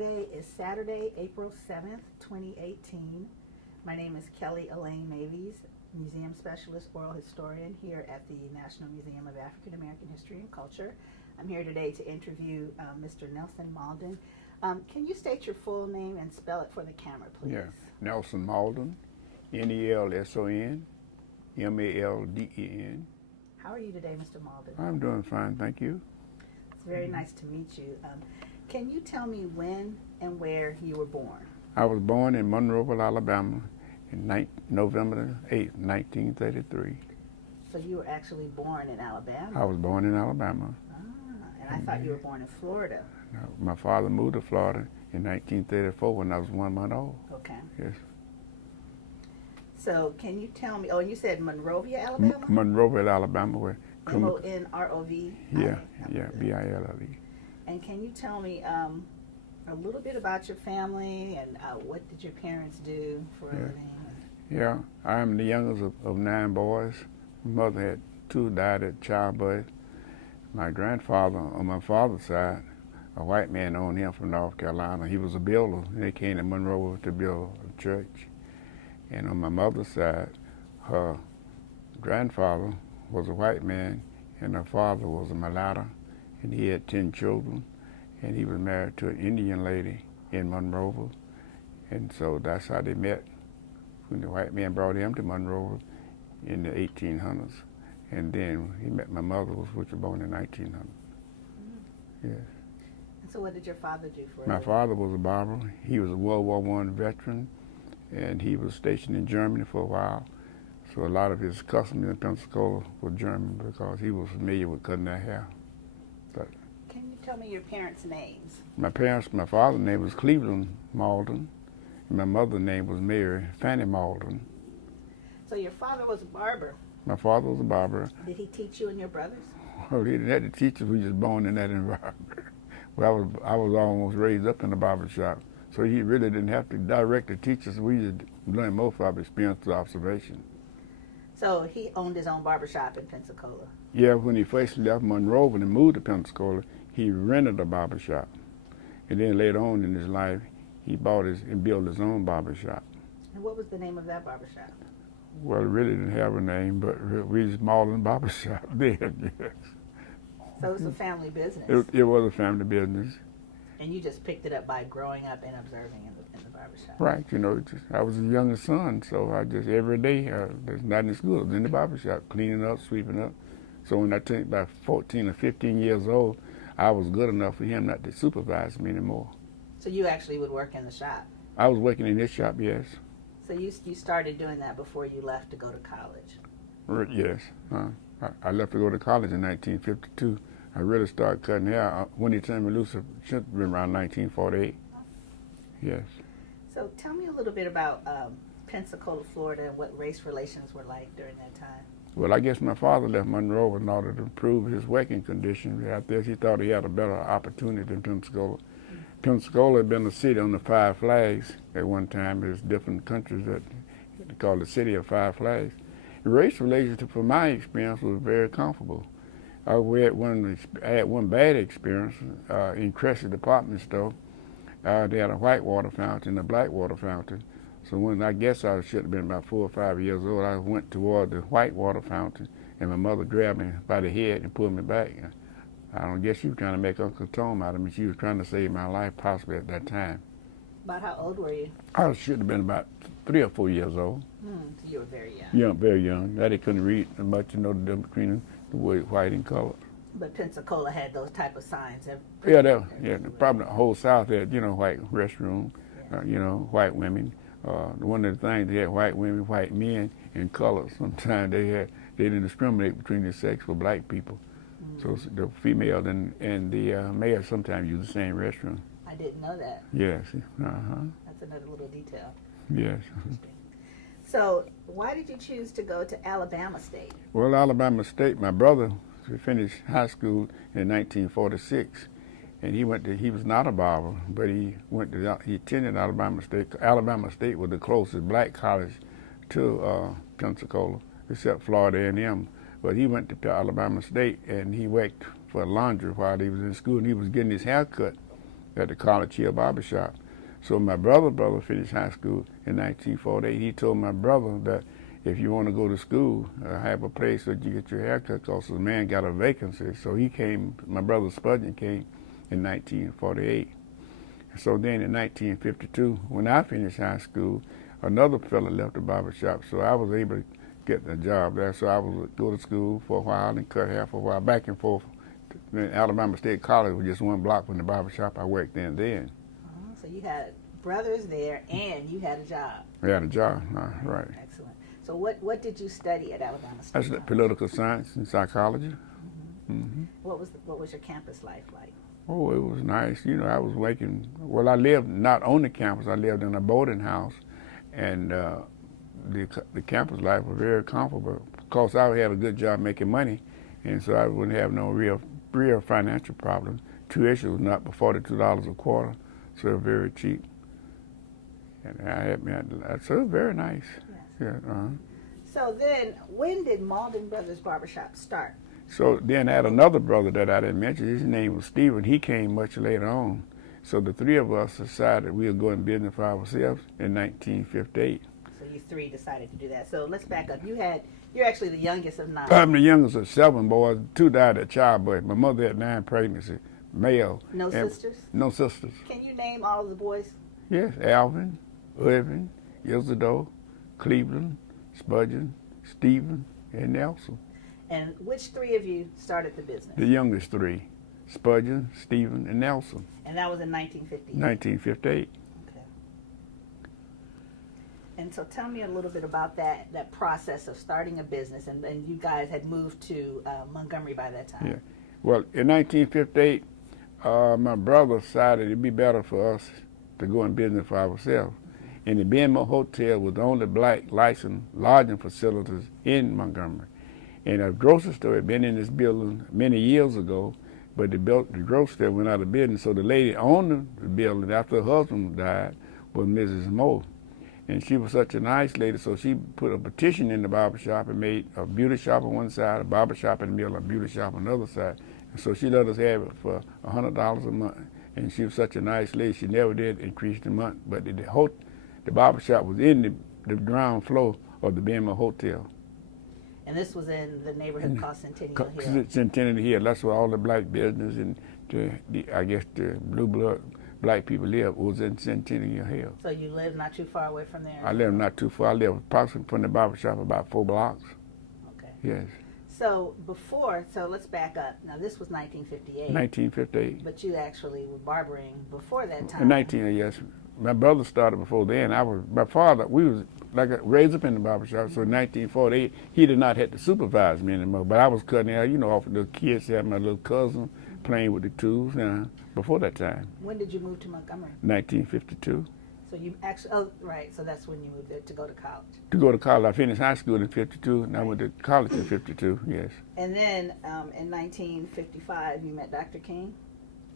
Today is Saturday, April 7th, 2018. My name is Kelly Elaine Navies, Museum Specialist, Oral Historian here at the National Museum of African American History and Culture. I'm here today to interview Mr. Nelson Malden. Can you state your full name and spell it for the camera, please? Yeah, Nelson Malden, Nelson Malden. How are you today, Mr. Malden? I'm doing fine, thank you. It's very nice to meet you. Can you tell me when and where you were born? I was born in Monroeville, Alabama, in November 8, 1933. So you were actually born in Alabama? I was born in Alabama. And I thought you were born in Florida. No, my father moved to Florida in 1934 when I was 1 month old. Okay. Yes. So can you tell me, you said Monrovia, Alabama? Monroeville, Alabama. Where Monrove? Yeah, Bille. And can you tell me a little bit about your family and what did your parents do for a living? Yeah, I am the youngest of 9 boys. My mother had 2 died at childbirth. My grandfather on my father's side, a white man owned him from North Carolina. He was a builder. They came to Monroe to build a church. And on my mother's side, her grandfather was a white man and her father was a mulatto. And he had 10 children, and he was married to an Indian lady in Monroeville. And so that's how they met, when the white man brought him to Monroeville in the 1800s. And then he met my mother, which was born in 1900. Yes. And so what did your father do for a My living? father was a barber. He was a World War I veteran, and he was stationed in Germany for a while. So a lot of his customers in Pensacola were German because he was familiar with cutting their hair. Can you tell me your parents' names? My father's name was Cleveland Malden, and my mother's name was Mary Fanny Malden. So your father was a barber. My father was a barber. Did he teach you and your brothers? Well, he didn't have to teach us. We just born in that environment. Well, I was almost raised up in the barber shop, so he really didn't have to directly teach us. We just learned most of our experience through observation. So he owned his own barber shop in Pensacola. Yeah, when he first left Monroe and moved to Pensacola, he rented a barber shop. And then later on in his life, he bought and built his own barber shop. And what was the name of that barber shop? Well, it really didn't have a name, but we just Malden Barber Shop then, yes. So it was a family business. It was a family business. And you just picked it up by growing up and observing in the barber shop. Right, I was the youngest son, so I just every day, there's not in school, I was in the barber shop, cleaning up, sweeping up. So when I turned about 14 or 15 years old, I was good enough for him not to supervise me anymore. So you actually would work in the shop? I was working in his shop, yes. So you started doing that before you left to go to college? Yes. I left to go to college in 1952. I really started cutting hair when he turned me loose. It should have been around 1948. Yes. So tell me a little bit about Pensacola, Florida, and what race relations were like during that time. Well, I guess my father left Monroe in order to improve his working conditions out there. He thought he had a better opportunity in Pensacola. Pensacola had been a city on the 5 Flags at one time. There's different countries that they call the city of 5 Flags. The race relations, from my experience, was very comfortable. I had one bad experience in Cressy department store. They had a white water fountain and a black water fountain. So when I guess I should have been about 4 or 5 years old, I went toward the white water fountain, and my mother grabbed me by the head and pulled me back. I don't guess she was trying to make Uncle Tom out of me. She was trying to save my life, possibly at that time. About how old were you? I should have been about 3 or 4 years old. So you were very young. Yeah, very young. Daddy couldn't read much to know the difference between the white and color. But Pensacola had those type of signs. Probably the whole South had, white restroom, white women. One of the things, they had white women, white men, and color. Sometimes they didn't discriminate between the sex for black people. So the female and the male sometimes use the same restroom. I didn't know that. Yes. That's another little detail. Yes. So why did you choose to go to Alabama State? Well, Alabama State, my brother finished high school in 1946, and he was not a barber, but he attended Alabama State. Alabama State was the closest black college to Pensacola, except Florida A&M. But he went to Alabama State, and he worked for a laundry while he was in school, and he was getting his hair cut at the College Hill Barbershop. So my brother finished high school in 1948. He told my brother that if you want to go to school, have a place that you get your hair cut, because the man got a vacancy. So he came, my brother Spudgeon came in 1948. So then in 1952, when I finished high school, another fella left the barbershop, so I was able to get a job there. So I would go to school for a while and cut hair for a while, back and forth. Alabama State College was just one block from the barbershop I worked in then. So you had brothers there and you had a job. I had a job, right. Excellent. So what did you study at Alabama State? I studied political science and psychology. Mm-hmm. What was your campus life like? Oh, it was nice. You know, I was working. Well, I lived not on the campus. I lived in a boarding house, and the campus life was very comfortable. Of course, I had a good job making money, and so I wouldn't have no real financial problem. Tuition was not but $42 a quarter, so it was very cheap. And so it was very nice. Yes. Yeah. So then, when did Malden Brothers Barbershop start? So then I had another brother that I didn't mention. His name was Stephen. He came much later on. So the three of us decided we would go in business for ourselves in 1958. So you three decided to do that. So let's back up. You're actually the youngest of 9. I'm the youngest of 7 boys. 2 died at childbirth. My mother had 9 pregnancies, male. No sisters? No sisters. Can you name all of the boys? Yes, Alvin, Irvin, Isidore, Cleveland, Spudgeon, Stephen, and Nelson. And which 3 of you started the business? The youngest 3, Spudgeon, Stephen, and Nelson. And that was in 1958? 1958. Okay. And so tell me a little bit about that process of starting a business, and you guys had moved to Montgomery by that time. Yeah. Well, in 1958, my brother decided it'd be better for us to go in business for ourselves. And the BMO Hotel was the only black licensed lodging facilities in Montgomery. And a grocery store had been in this building many years ago, but the grocery store went out of business. So the lady owned the building after her husband died was Mrs. Moore. And she was such a nice lady, so she put a petition in the barbershop and made a beauty shop on one side, a barbershop in the middle, a beauty shop on the other side. And so she let us have it for $100 a month. And she was such a nice lady, she never did increase the month. But the barbershop was in the ground floor of the BMO Hotel. And this was in the neighborhood called Centennial Hill. Centennial Hill. That's where all the black business and I guess the blue blood black people live was in Centennial Hill. So you live not too far away from there? I live not too far. I live approximately from the barbershop about 4 blocks. Okay. Yes. So let's back up. Now this was 1958. 1958. But you actually were barbering before that time. Yes. My brother started before then. My father, we was raised up in the barbershop, so in 1948, he did not have to supervise me anymore. But I was cutting hair, off of the kids, had my little cousin playing with the tools before that time. When did you move to Montgomery? 1952. So you actually, right, so that's when you moved there to go to college. To go to college. I finished high school in 52, and I went to college in 52, yes. And then in 1955, you met Dr. King?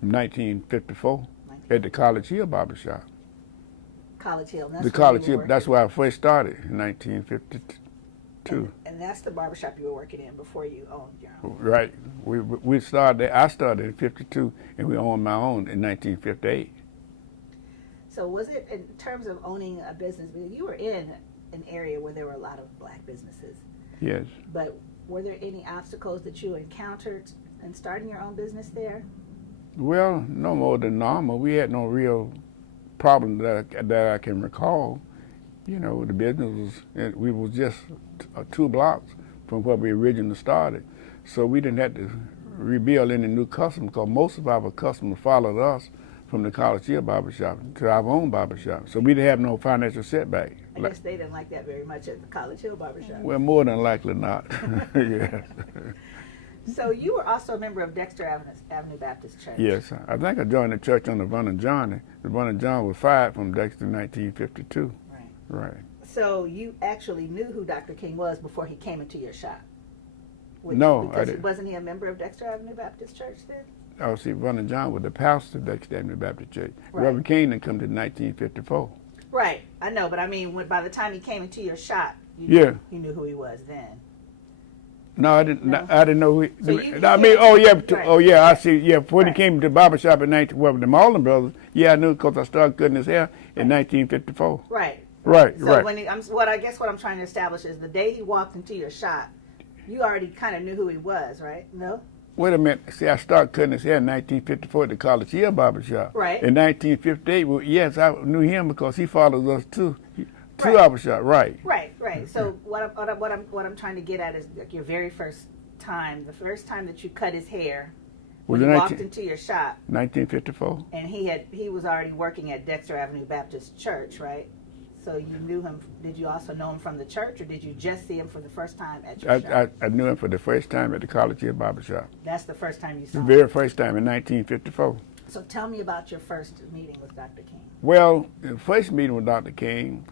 1954, at the College Hill Barbershop. College Hill. The College Hill, that's where I first started in 1952. And that's the barbershop you were working in before you owned your own? Right. We started there. I started in 52, and we owned my own in 1958. So was it, in terms of owning a business, you were in an area where there were a lot of black businesses. Yes. But were there any obstacles that you encountered in starting your own business there? Well, no more than normal. We had no real problem that I can recall. The business we was just 2 blocks from where we originally started. So we didn't have to rebuild any new customers, because most of our customers followed us from the College Hill Barbershop to our own barbershop. So we didn't have no financial setback. I guess they didn't like that very much at the College Hill Barbershop. Well, more than likely not. Yeah. So you were also a member of Dexter Avenue Baptist Church. Yes, I think I joined the church under Vernon John. Vernon John was fired from Dexter in 1952. Right. So you actually knew who Dr. King was before he came into your shop? No, I didn't. Wasn't he a member of Dexter Avenue Baptist Church then? Oh, see, Vernon John was the pastor of Dexter Avenue Baptist Church. Right. Reverend King didn't come to 1954. Right, I know, but I mean, by the time he came into your shop, you knew who he was then. No, I didn't. No? I didn't know who. So you- I mean, oh yeah, Right. oh yeah. I see. Yeah, when he Right. came to the barber shop in 19, well, the Malden brothers. Yeah, I knew because I started cutting his hair in 1954. Right. Right, So right. when I guess what I'm trying to establish is the day he walked into your shop, you already kind of knew who he was, right? No? Wait a minute. See, I started cutting his hair in 1954 at the College Hill barber shop. Right. In 1958, well, yes, I knew him because he followed us to Right. barber shop. Right. Right. So what I'm trying to get at is like your very first time, the first time that you cut his hair, Was when it you walked into your shop, 1954? and he was already working at Dexter Avenue Baptist Church, right? So you knew him. Did you also know him from the church, or did you just see him for the first time at your shop? I knew him for the first time at the College Hill barber shop. That's the first time you saw The him. very first time in 1954. So tell me about your first meeting with Dr. King. Well, the first meeting with Dr. King,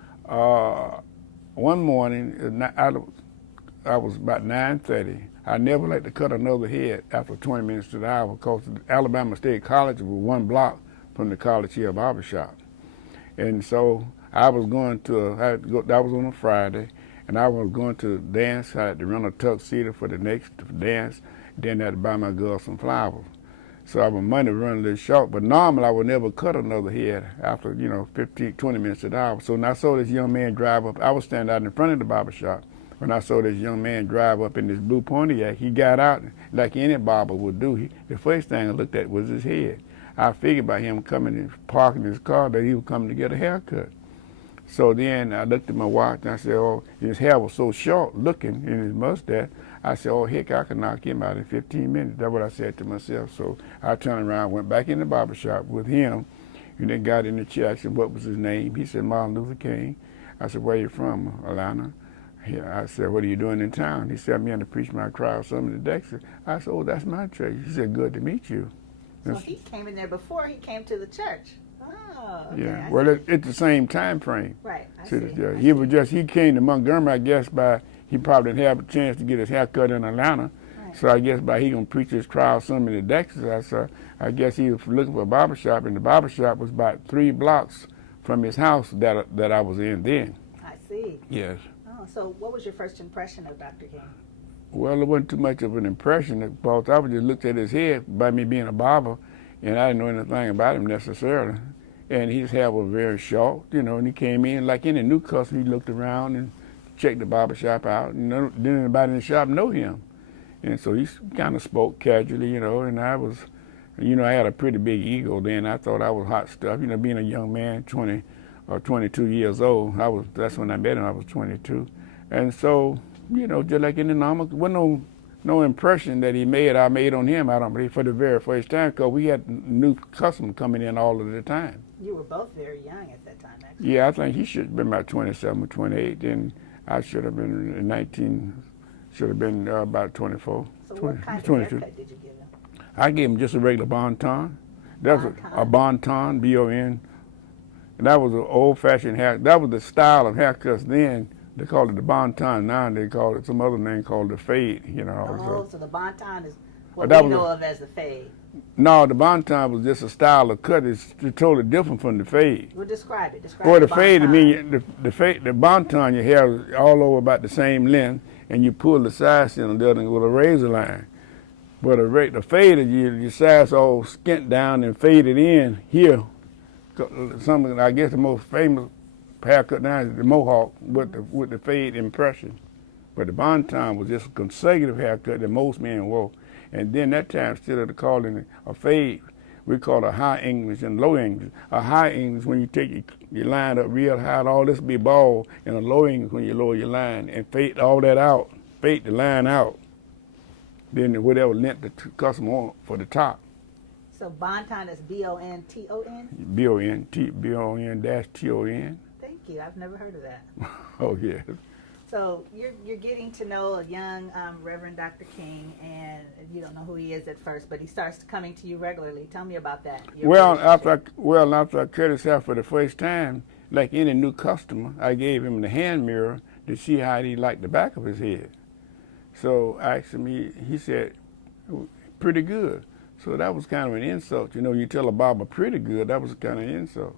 one morning, I was about 9:30. I never like to cut another head after 20 minutes to the hour because Alabama State College was 1 block from the College Hill barber shop. And so I was going to, that was on a Friday, and I was going to dance. I had to rent a tuxedo for the next dance. Then I had to buy my girl some flowers. So I was money running a little short, but normally I would never cut another head after, 15, 20 minutes an hour. So when I saw this young man drive up, I was standing out in front of the barber shop. When I saw this young man drive up in this blue Pontiac, he got out like any barber would do. The first thing I looked at was his head. I figured by him coming and parking his car that he was coming to get a haircut. So then I looked at my watch and I said, oh, his hair was so short looking in his mustache. I said, oh, heck, I can knock him out in 15 minutes. That's what I said to myself. So I turned around, went back in the barber shop with him, and then got in the chair. I said, what was his name? He said, Martin Luther King. I said, where are you from, Atlanta? I said, what are you doing in town? He said, I'm here to preach my crowd something to Dexter. I said, oh, that's my church. He said, good to meet you. So he came in there before he came to the church. Oh, okay. Yeah, well, it's the same time frame. Right, I So, see. he came to Montgomery, I guess, he probably didn't have a chance to get his hair cut in Atlanta. Right. So I guess he gonna preach his crowd something to Dexter. I guess he was looking for a barber shop, and the barber shop was about 3 blocks from his house that I was in then. I see. Yes. Oh, so what was your first impression of Dr. King? Well, it wasn't too much of an impression because I just looked at his head by me being a barber, and I didn't know anything about him necessarily. And his hair was very short, and he came in like any new customer. He looked around and checked the barber shop out, and didn't anybody in the shop know him. And so he kind of spoke casually, and I was, I had a pretty big ego then. I thought I was hot stuff, being a young man, 20 or 22 years old. That's when I met him. I was 22. And so, just like any normal, wasn't no impression that he made, I made on him, I don't believe, for the very first time, because we had new customers coming in all of the time. You were both very young at that time, actually. Yeah, I think he should have been about 27 or 28, and I should have been about 24. So 20, what kind of 22. haircut did you give him? I gave him just a regular bon ton. That's a bon ton, B-O-N. And that was an old-fashioned hair. That was the style of haircuts then. They called it the bon ton. Now they call it some other name called the fade. Oh, so the bon ton is what that we was know of as the fade. No, the bon ton was just a style of cut. It's totally different from the fade. Well, describe it. Describe For the bon fade, ton. I mean, the bon ton, your hair is all over about the same length, and you pull the sides in with a razor line. But the fade, your sides all skint down and faded in here. Something, I guess the most famous haircut now is the mohawk with the fade impression. But the bon ton was just a consecutive haircut that most men wore. And then that time, instead of calling it a fade, we call it a high English and low English. A high English when you take your line up real high, and all this be bald, and a low English when you lower your line and fade all that out, fade the line out. Then whatever length the customer want for the top. So bon ton is B-O-N-T-O-N? B-O-N-T-O-N. Thank you. I've never heard of that. Oh, yes. So you're getting to know a young Reverend Dr. King, and you don't know who he is at first, but he starts coming to you regularly. Tell me about that. Well, after I cut his hair for the first time, like any new customer, I gave him the hand mirror to see how he liked the back of his head. So I asked him, he said, pretty good. So that was kind of an insult. You tell a barber pretty good, that was kind of an insult.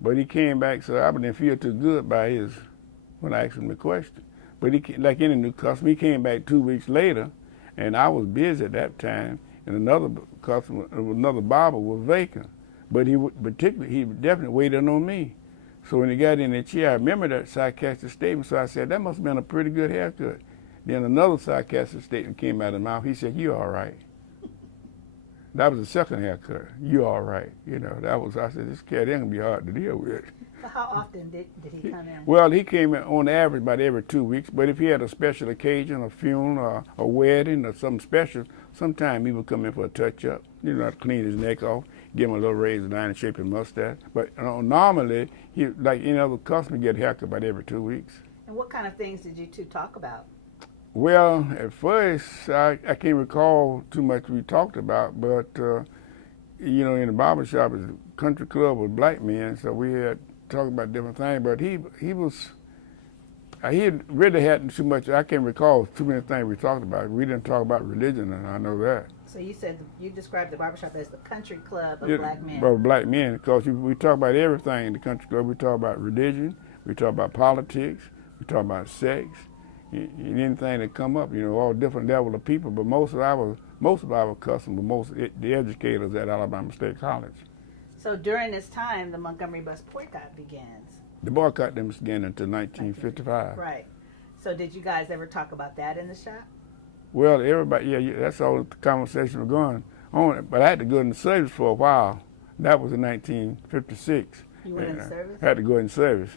But he came back, so I didn't feel too good by when I asked him the question. But like any new customer, he came back 2 weeks later, and I was busy at that time, and another customer, another barber was vacant. But he definitely waited on me. So when he got in the chair, I remember that sarcastic statement. So I said, that must have been a pretty good haircut. Then another sarcastic statement came out of his mouth. He said, "You all right?" That was the second haircut. "You all right?" You know, I said, this cat ain't gonna be hard to deal with. So how often did he come in? Well, he came in on average about every 2 weeks, but if he had a special occasion, a funeral, or a wedding, or something special, sometime he would come in for a touch-up, you know, to clean his neck off, give him a little razor line and shape his mustache. But normally, he, like any other customer, get a haircut about every 2 weeks. And what kind of things did you two talk about? Well, at first, I can't recall too much we talked about, but, you know, in the barber shop, it's a country club with black men, so we had talked about different things, but he really hadn't too much, I can't recall too many things we talked about. We didn't talk about religion, and I know that. So you said you described the barbershop as the country club of black men. Of black men, because we talk about everything in the country club. We talk about religion, we talk about politics, we talk about sex, anything that come up, you know, all different level of people. But most of our customers, the educators at Alabama State College. So during this time, the Montgomery bus boycott begins. The boycott didn't begin until 1955. Right. So did you guys ever talk about that in the shop? Well, everybody, yeah, that's all the conversation was going on. But I had to go in service for a while. That was in 1956. You went in service? I had to go in service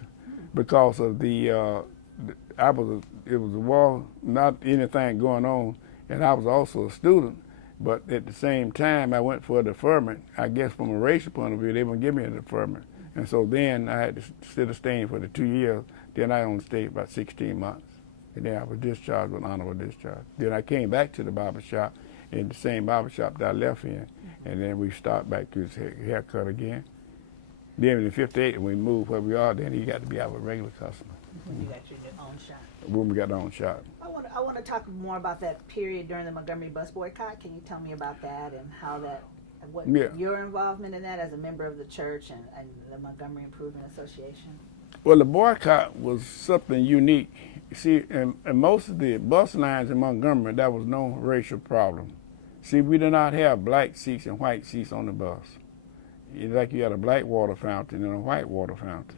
because of it was a war, not anything going on, and I was also a student. But at the same time, I went for a deferment. I guess from a racial point of view, they wouldn't give me a deferment. And so then I had to instead of staying for the 2 years, then I only stayed about 16 months. And then I was discharged with honorable discharge. Then I came back to the barber shop, in the same barber shop that I left in, and then we started back to his haircut again. Then in '58, when we moved where we are, then he got to be our regular customer. When you got your own shop. When we got our own shop. I want to talk more about that period during the Montgomery bus boycott. Can you tell me about that and how that, your involvement in that as a member of the church and the Montgomery Improvement Association? Well, the boycott was something unique. You see, in most of the bus lines in Montgomery, there was no racial problem. See, we did not have black seats and white seats on the bus. It's like you had a black water fountain and a white water fountain.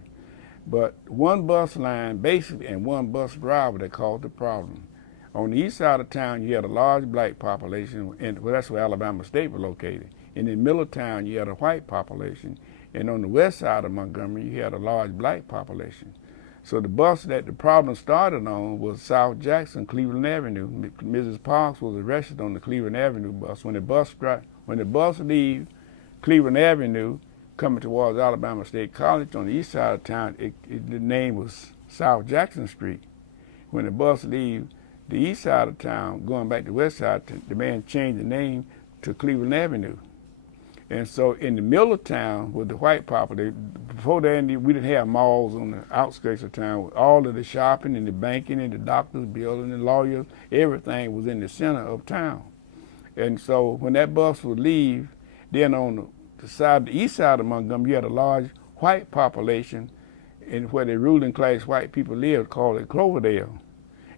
But one bus line, basically, and one bus driver that caused the problem. On the east side of town, you had a large black population, and that's where Alabama State was located. In the middle of town, you had a white population, and on the west side of Montgomery, you had a large black population. So the bus that the problem started on was South Jackson, Cleveland Avenue. Mrs. Parks was arrested on the Cleveland Avenue bus. When the bus leaves Cleveland Avenue, coming towards Alabama State College on the east side of town, the name was South Jackson Street. When the bus leaves the east side of town, going back to the west side, the man changed the name to Cleveland Avenue. And so in the middle of town with the white property, before that we didn't have malls on the outskirts of town. All of the shopping and the banking and the doctor's building and lawyers, everything was in the center of town. And so when that bus would leave, then on the east side of Montgomery, you had a large white population, and where the ruling class white people lived, called it Cloverdale.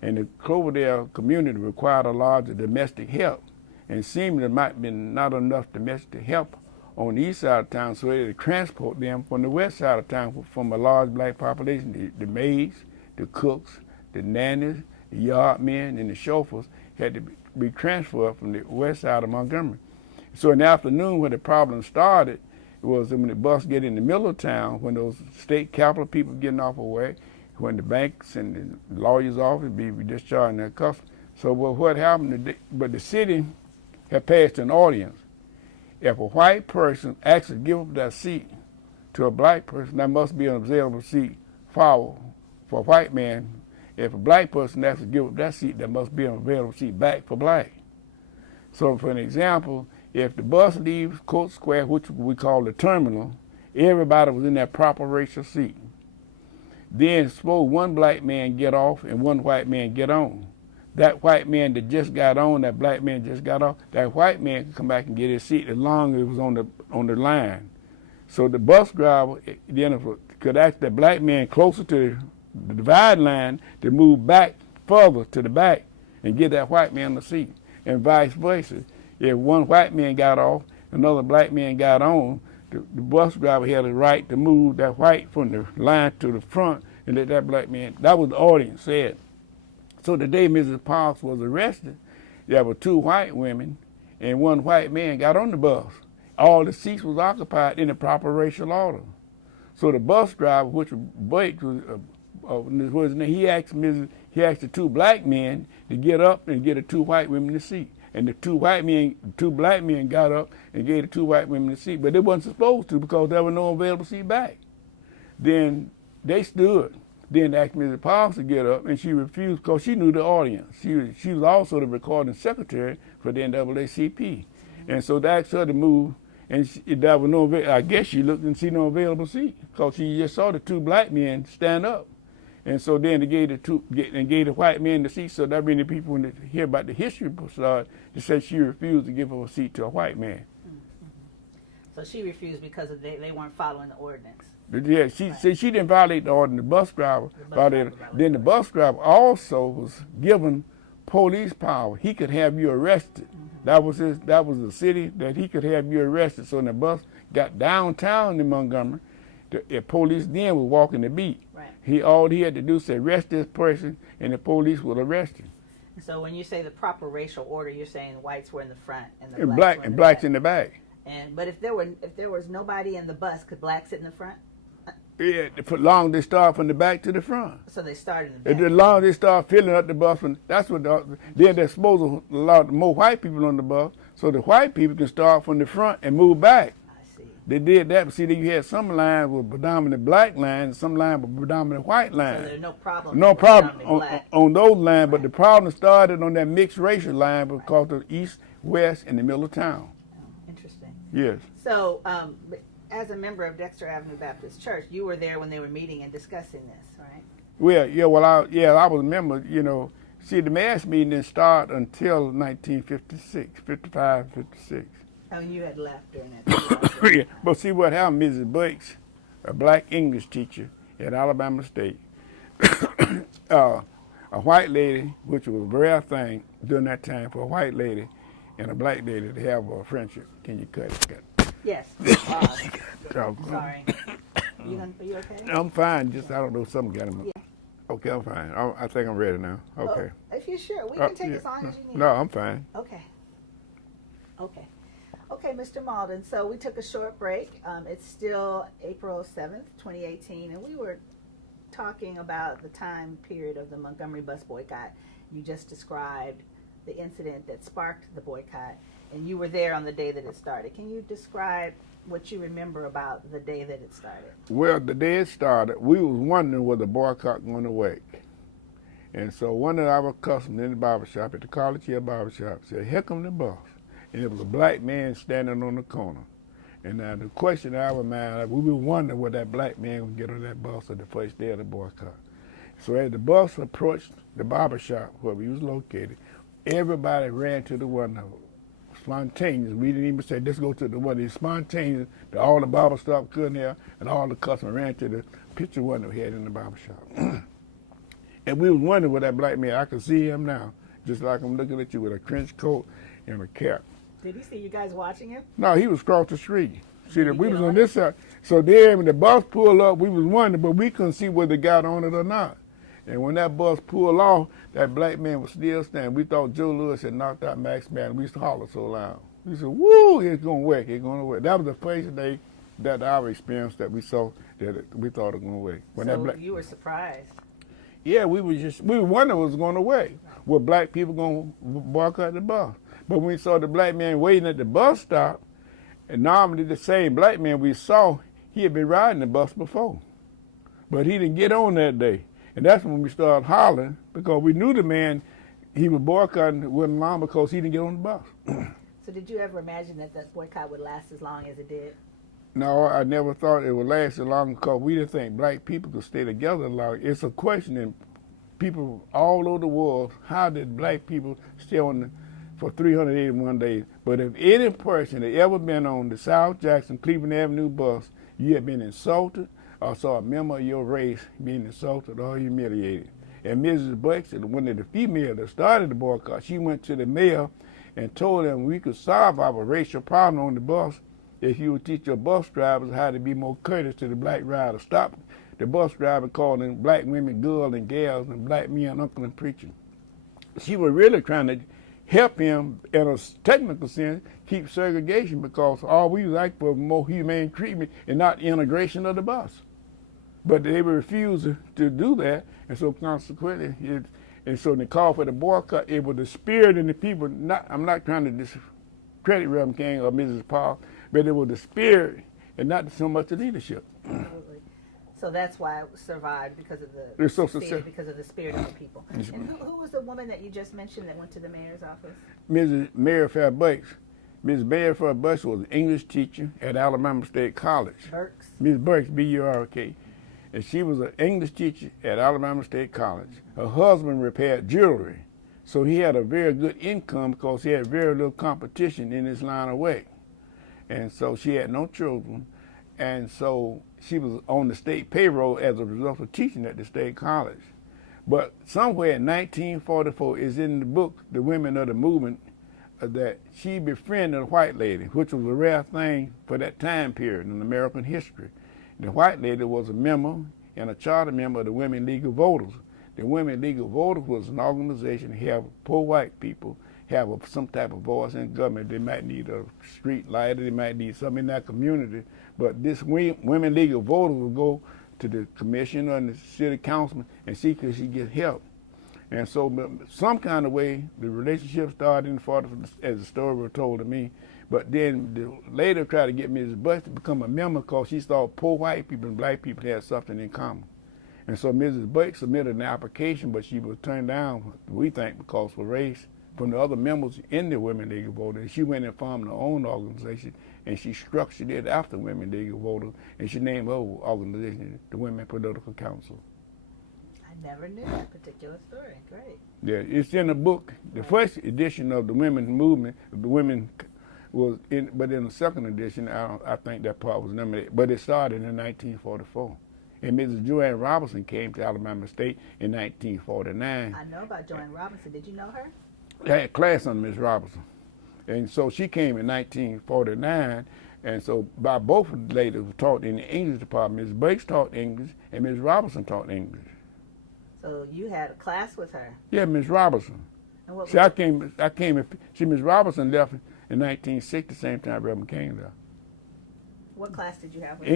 And the Cloverdale community required a larger domestic help, and seemingly there might have been not enough domestic help on the east side of town, so they had to transport them from the west side of town from a large black population. The maids, the cooks, the nannies, the yard men, and the chauffeurs had to be transferred from the west side of Montgomery. So in the afternoon when the problem started, it was when the bus get in the middle of town, when those state capital people getting off away, when the banks and the lawyers' office be discharging their customers. So what happened, but the city had passed an ordinance. If a white person actually give up their seat to a black person, that must be an available seat for a white man. If a black person actually give up that seat, there must be an available seat back for black. So for an example, if the bus leaves Court Square, which we call the terminal, everybody was in that proper racial seat. Then suppose one black man get off and one white man get on. That white man that just got on, that black man just got off, that white man could come back and get his seat as long as it was on the line. So the bus driver then could ask that black man closer to the divide line to move back further to the back and get that white man the seat, and vice versa. If one white man got off, another black man got on, the bus driver had the right to move that white from the line to the front and let that black man. That was the audience said. So the day Mrs. Parks was arrested, there were 2 white women and 1 white man got on the bus. All the seats was occupied in the proper racial order. So the bus driver, which was Blake, he asked the 2 black men to get up and get the 2 white women the seat. And the 2 black men got up and gave the 2 white women the seat, but they wasn't supposed to because there was no available seat back. Then they stood. Then they asked Mrs. Parks to get up, and she refused because she knew the audience. She was also the recording secretary for the NAACP. And so they asked her to move, and there was no, I guess she looked and see no available seat because she just saw the 2 black men stand up. And so then they gave the white man the seat, so that many people, when they hear about the history started, they said she refused to give her a seat to a white man. So she refused because they weren't following the ordinance. Yeah, she didn't violate the ordinance. The bus driver violated. Then the bus driver also was given police power. He could have you arrested. That was the city that he could have you arrested. So when the bus got downtown in Montgomery, the police then was walking the beat. Right. All he had to do was arrest this person, and the police would arrest him. So when you say the proper racial order, you're saying whites were in the front and And blacks blacks in the back. But if there was nobody in the bus, could blacks sit in the front? Yeah, for long they start from the back to the front. So they started in the back. As long as they start filling up the bus, that's what. Then they're supposed to allow more white people on the bus, so the white people can start from the front and move back. I see. They did that, but see, you had some lines with predominant black lines, and some lines with predominant white lines. So there's no problem. No problem on those lines, but the problem started on that mixed racial line because of the east, west, and the middle of town. Oh, interesting. Yes. So, as a member of Dexter Avenue Baptist Church, you were there when they were meeting and discussing this, right? Well, yeah. I was a member. See, the mass meeting didn't start until 1956, 55, 56. Oh, you had left during that time. Yeah, but see what happened, Mrs. Brakes, a black English teacher at Alabama State, a white lady, which was a rare thing during that time for a white lady and a black lady to have a friendship. Can you cut it? Yes. Sorry. Are you okay? I'm fine. Just I don't know, something got him. Yeah. Okay, I'm fine. I think I'm ready now. Okay. Well, if you're sure, we can take as long as you need. No, I'm fine. Okay, Mr. Malden. So we took a short break. It's still April 7th, 2018, and we were talking about the time period of the Montgomery bus boycott. You just described the incident that sparked the boycott, and you were there on the day that it started. Can you describe what you remember about the day that it started? Well, the day it started, we was wondering whether the boycott going to work. And so one of our customers in the barbershop, at the College Hill barbershop, said, "Here come the bus." And it was a black man standing on the corner. And now the question in our mind, we were wondering whether that black man would get on that bus on the first day of the boycott. So as the bus approached the barbershop where we was located, everybody ran to the window. Spontaneous. We didn't even say, let's go to the window. It's spontaneous. All the barber shop couldn't have, and all the customers ran to the picture window we had in the barbershop. And we was wondering where that black man, I can see him now, just like I'm looking at you with a trench coat and a cap. Did he see you guys watching him? No, he was across the street. See, we was on this side. So then when the bus pulled up, we was wondering, but we couldn't see whether they got on it or not. And when that bus pulled off, that black man was still standing. We thought Joe Lewis had knocked out Max Madden. We used to holler so loud. We said, "Woo, it's going to work, it's going to work." That was the first day that our experience that we saw that we thought it was going to work. When so you were surprised? Yeah, we were wondering what was going to work. Were black people going to boycott the bus? But when we saw the black man waiting at the bus stop, and normally the same black man we saw, he had been riding the bus before. But he didn't get on that day. And that's when we started hollering, because we knew the man, he was boycotting, wasn't long because he didn't get on the bus. So did you ever imagine that that boycott would last as long as it did? No, I never thought it would last as long because we didn't think black people could stay together long. It's a question in people all over the world, how did black people stay on for 381 days? But if any person had ever been on the South Jackson, Cleveland Avenue bus, you had been insulted or saw a member of your race being insulted or humiliated. And Mrs. Bucks, one of the females that started the boycott, she went to the mayor and told him we could solve our racial problem on the bus if you would teach your bus drivers how to be more courteous to the black riders. Stop the bus driver calling black women girls and gals and black men uncle and preacher. She was really trying to help him in a technical sense keep segregation, because all we like for more humane treatment and not integration of the bus. But they refused to do that, and so consequently, and so they called for the boycott. It was the spirit in the people. I'm not trying to discredit Reverend King or Mrs. Paul, but it was the spirit and not so much the leadership. Absolutely. So that's why it survived, because of because of the spirit of the people. And who was the woman that you just mentioned that went to the mayor's office? Mrs. Mary Fair Bucks. Ms. Mary Fair Bucks was an English teacher at Alabama State College. Burks? Ms. Burks, B-U-R-K. And she was an English teacher at Alabama State College. Her husband repaired jewelry, so he had a very good income because he had very little competition in his line of work. And so she had no children, and so she was on the state payroll as a result of teaching at the state college. But somewhere in 1944 is in the book, The Women of the Movement, that she befriended a white lady, which was a rare thing for that time period in American history. The white lady was a member and a charter member of the Women League of Voters. The Women League of Voters was an organization to have poor white people have some type of voice in government. They might need a street light, they might need something in that community. But this Women League of Voters would go to the commissioner and the city councilman and see could she get help. And so some kind of way, the relationship started in 40, as the story was told to me. But then later tried to get Mrs. Bucks to become a member because she thought poor white people and black people had something in common. And so Mrs. Bucks submitted an application, but she was turned down, we think, because of race, from the other members in the Women League of Voters. And she went and formed her own organization, and she structured it after Women League of Voters, and she named her organization the Women Political Council. I never knew that particular story. Great. Yeah, it's in the book. The first edition of the Women's Movement, the women was in, but in the second edition, I think that part was eliminated. But it started in 1944. And Mrs. Joanne Robinson came to Alabama State in 1949. I know about Joanne Robinson. Did you know her? I had a class on Miss Robinson. And so she came in 1949. And so by both ladies were taught in the English department. Ms. Bates taught English and Ms. Robinson taught English. So you had a class with her? Yeah, Ms. Robinson. And what See, I came, Ms. Robinson left in 1960, the same time Reverend King left. What class did you have with her?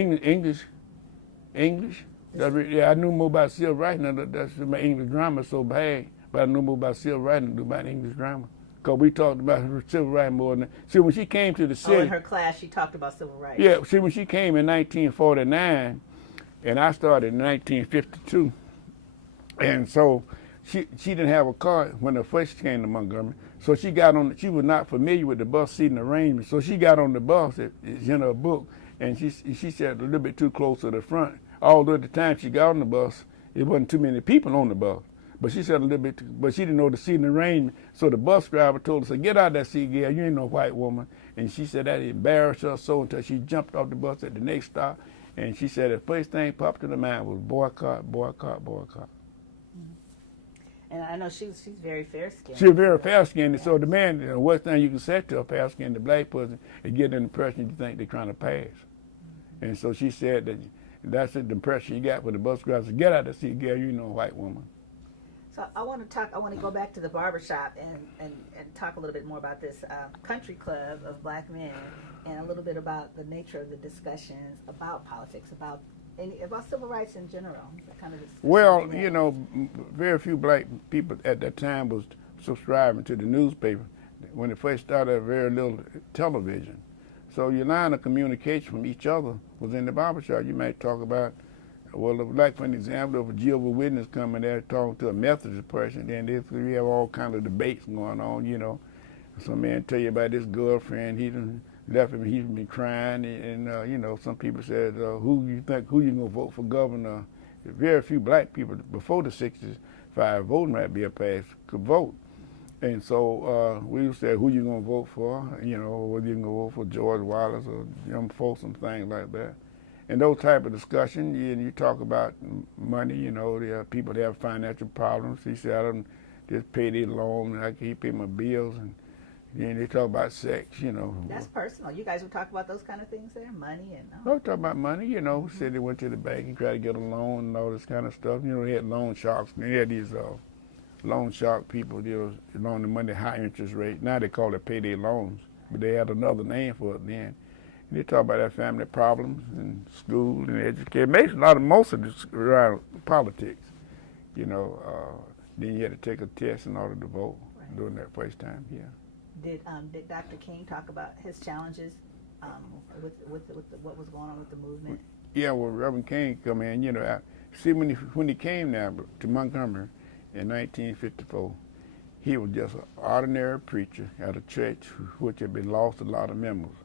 English. Yeah, I knew more about civil writing. That's my English grammar so bad, but I knew more about civil writing than about English grammar. Because we talked about her civil writing more than that. See, when she came to the city. Oh, in her class, she talked about civil rights. Yeah, see, when she came in 1949, and I started in 1952, and so she didn't have a car when her first came to Montgomery. So she got on. She was not familiar with the bus seating arrangement. So she got on the bus. It's in her book, and she sat a little bit too close to the front. Although at the time she got on the bus, it wasn't too many people on the bus. But she sat a little bit, but she didn't know the seating arrangement. So the bus driver told her, "Get out of that seat, girl. You ain't no white woman." And she said that embarrassed her so until she jumped off the bus at the next stop. And she said the first thing popped to the mind was boycott, boycott, boycott. And I know she's very fair-skinned. She was very fair-skinned, yeah. So the man, the worst thing you can say to a fair-skinned black person is get the impression you think they're trying to pass. Mm-hmm. And so she said that that's the impression you got with the bus driver. Get out of the seat, girl, you know a white woman. So I want to go back to the barbershop and talk a little bit more about this country club of black men and a little bit about the nature of the discussions about politics, about civil rights in general. Kind of well, you know, very few black people at that time was subscribing to the newspaper. When it first started, very little television. So your line of communication from each other was in the barbershop. You might talk about, well, like for an example, if a Jehovah's Witness coming there talking to a Methodist person, then we have all kinds of debates going on, you know. Some man tell you about his girlfriend, he done left him, he's been crying, and you know, some people said, who you gonna vote for governor? Very few black people before the 65 voting right bill passed could vote. And so we said, who you gonna vote for? You know, whether you gonna vote for George Wallace or young folks and things like that. And those type of discussion, you talk about money, there are people that have financial problems. He said, I don't just pay their loan and I can pay my bills. And then they talk about sex, That's personal. You guys would talk about those kind of things there? Money and... They talk about money, said they went to the bank and tried to get a loan and all this kind of stuff. They had loan sharks. They had these loan shark people, loan the money high interest rate. Now they call it payday loans, but they had another name for it then. And they talk about their family problems and school and education. Most of this around politics, Then you had to take a test in order to vote during that first time. Yeah. Did Dr. King talk about his challenges with what was going on with the movement? Yeah, well, Reverend King come in. See when he came now to Montgomery in 1954, he was just an ordinary preacher at a church which had been lost a lot of members.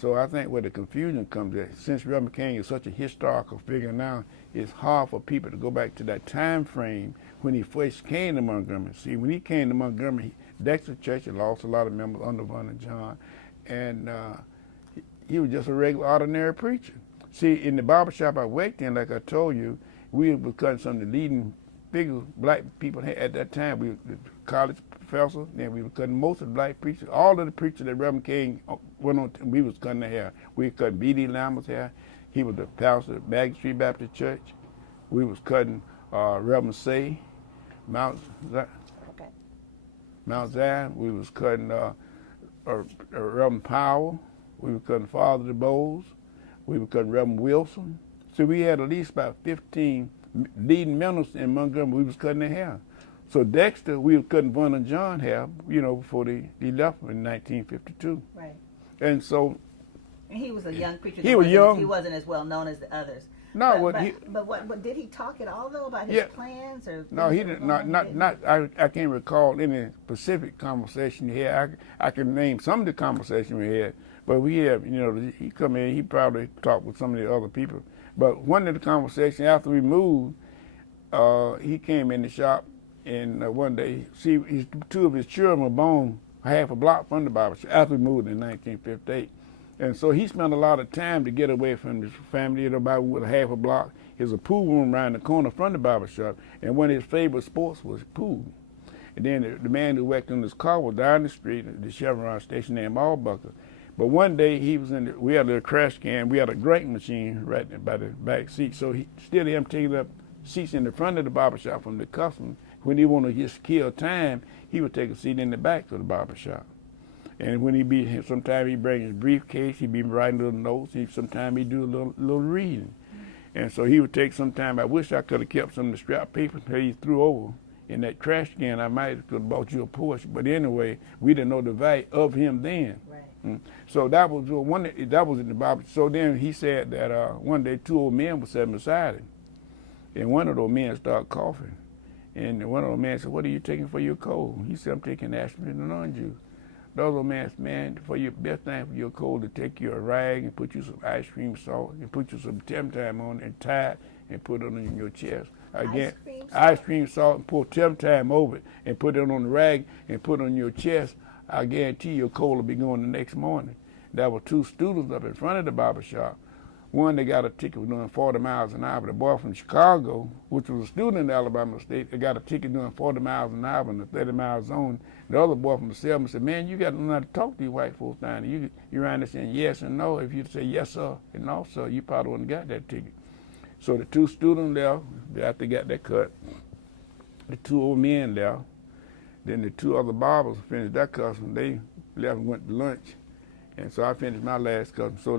So I think where the confusion comes in, since Reverend King is such a historical figure now, it's hard for people to go back to that time frame when he first came to Montgomery. See, when he came to Montgomery, Dexter Church had lost a lot of members under Vernon John, and he was just a regular, ordinary preacher. See, in the barbershop I worked in, like I told you, we were cutting some of the leading figures black people had at that time. We were the college professor, then we were cutting most of the black preachers. All of the preachers that Reverend King went on, we was cutting their hair. We were cutting B.D. Lambert's hair. He was the pastor of Bagley Street Baptist Church. We was cutting Reverend Say, Mount Zion. We was cutting Reverend Powell. We were cutting Father DeBose. We were cutting Reverend Wilson. So we had at least about 15 leading ministers in Montgomery. We was cutting their hair. So Dexter, we were cutting Vernon John hair, before he left in 1952. Right. And so... And he was a young preacher. He was young. He wasn't as well known as the others. No, but did he talk at all though about his plans or? No, he didn't. I can't recall any specific conversation he had. I can name some of the conversation we had, but we had, he come in. He probably talked with some of the other people. But one of the conversations after we moved, he came in the shop, and one day, two of his children were born half a block from the barbershop after we moved in 1958. And so he spent a lot of time to get away from his family, about with half a block. There's a pool room around the corner from the barbershop, and one of his favorite sports was pool. And then the man who worked on his car was down the street at the Chevron station named Albucker. But one day we had a little crash can, we had a grating machine right by the back seat, so instead of him taking up seats in the front of the barbershop from the customer, when he wanted to just kill time, he would take a seat in the back of the barbershop. And when sometimes he bring his briefcase, he'd be writing little notes. Sometimes he'd do a little reading. And so he would take some time. I wish I could have kept some of the scrap paper that he threw over in that trash can. I might have bought you a Porsche. But anyway, we didn't know the value of him then. Right. So that was in the barber. So then he said that one day 2 old men were sitting beside him. And one of those men started coughing. And one of those men said, "What are you taking for your cold?" He said, "I'm taking aspirin and lung juice." The other man said, "Man, for your best thing for your cold to take you a rag and put you some ice cream salt and put you some Tim-Tam on and tie it and put it on your chest." Again, ice cream salt and pour Tim-Tam over it and put it on the rag and put it on your chest. I guarantee your cold will be going the next morning. There were 2 students up in front of the barbershop. One, they got a ticket doing 40 miles an hour. The boy from Chicago, which was a student in Alabama State, they got a ticket doing 40 miles an hour in the 30-mile zone. The other boy from the Selma said, "Man, you got to know how to talk to these white folks down there. You around there saying yes and no. If you say yes, sir, and no, sir, you probably wouldn't got that ticket." So the 2 students left after they got that cut. The 2 old men left. Then the 2 other barbers finished their custom. They left and went to lunch. And so I finished my last custom, so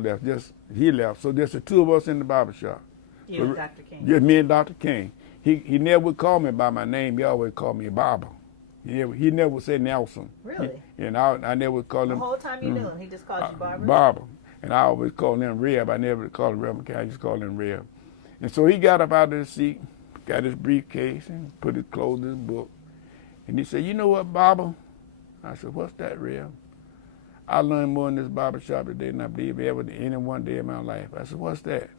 he left. So there's the 2 of us in the barbershop. You and Dr. King? Just me and Dr. King. He never would call me by my name. He always called me Barber. He never would say Nelson. Really? And I never would call him. The whole time you knew him, he just called you Barber? Barber. And I always called him Reb. I never called him Reverend King. I just called him Reb. And so he got up out of the seat, got his briefcase, and put his clothes in his book. And he said, "You know what, Barber?" I said, "What's that, Reb?" "I learned more in this barbershop today than I believe ever any one day in my life." I said, "What's that?"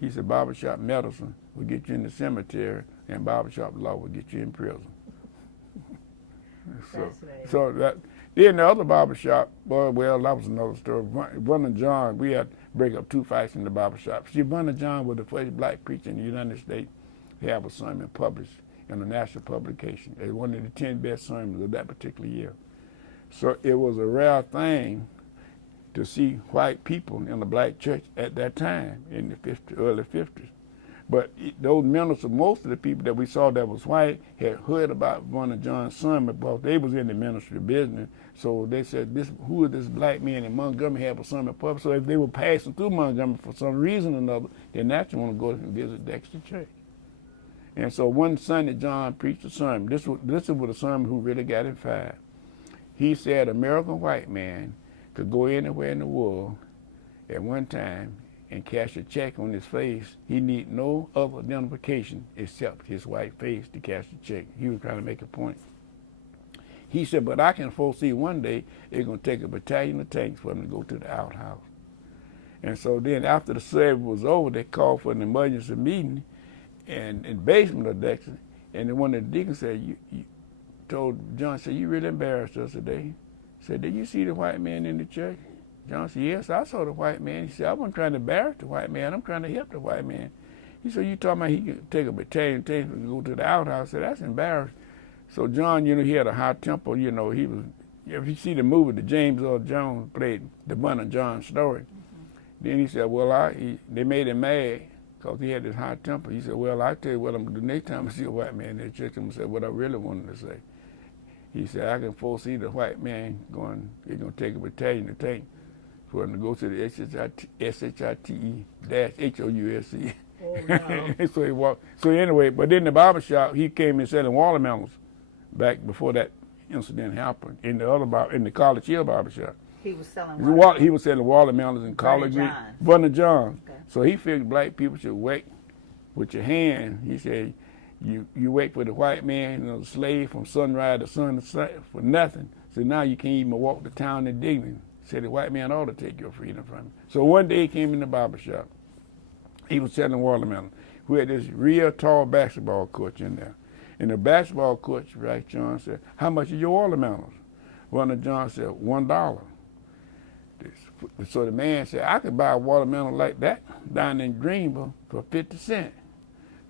He said, "Barbershop medicine will get you in the cemetery, and barbershop law will get you in prison." So Then the other barber shop, boy, well, that was another story. Vun and John, we had to break up 2 fights in the barber shop. See, Vun and John was the first black preacher in the United States to have a sermon published in a national publication. It was one of the 10 best sermons of that particular year. So it was a rare thing to see white people in the black church at that time in the early 50s. But those ministers, most of the people that we saw that was white had heard about Vun and John's sermon because they was in the ministry business. So they said, who is this black man in Montgomery have a sermon published? So if they were passing through Montgomery for some reason or another, they naturally want to go and visit Dexter Church. And so one Sunday, John preached a sermon. This was a sermon who really got him fired. He said, American white man could go anywhere in the world at one time and cash a check on his face. He need no other identification except his white face to cash the check. He was trying to make a point. He said, but I can foresee one day they're going to take a battalion of tanks for them to go to the outhouse. And so then after the service was over, they called for an emergency meeting in the basement of Dexter. And then one of the deacons said, you told John, said, you really embarrassed us today. Said, did you see the white man in the church? John said, yes, I saw the white man. He said, I wasn't trying to embarrass the white man. I'm trying to help the white man. He said, you talking about he could take a battalion and go to the outhouse? I said, that's embarrassing. So John, he had a high temper. He was, if you see the movie that James Earl Jones played, the Vun and John story, then he said, well, they made him mad because he had this high temper. He said, well, I tell you what I'm going to do next time I see a white man in the church, I'm going to say what I really wanted to say. He said, I can foresee the white man he's going to take a battalion to tank for him to go to the SHITE-HOUSC. Oh, no. So he walked. So anyway, but in the barber shop, he came in selling watermelons back before that incident happened in the College Hill barber shop. He was selling watermelons. He was selling watermelons in College Hill. Vun and John. Okay. So he figured black people should work with your hand. He said, you wait for the white man, the slave from sunrise to sunset for nothing. So now you can't even walk the town in dignity. Said the white man ought to take your freedom from you. So one day he came in the barber shop. He was selling watermelon. We had this real tall basketball coach in there. And the basketball coach, right, John said, how much are your watermelons? One of John said, $1. So the man said, I could buy a watermelon like that down in Greenville for 50 cents.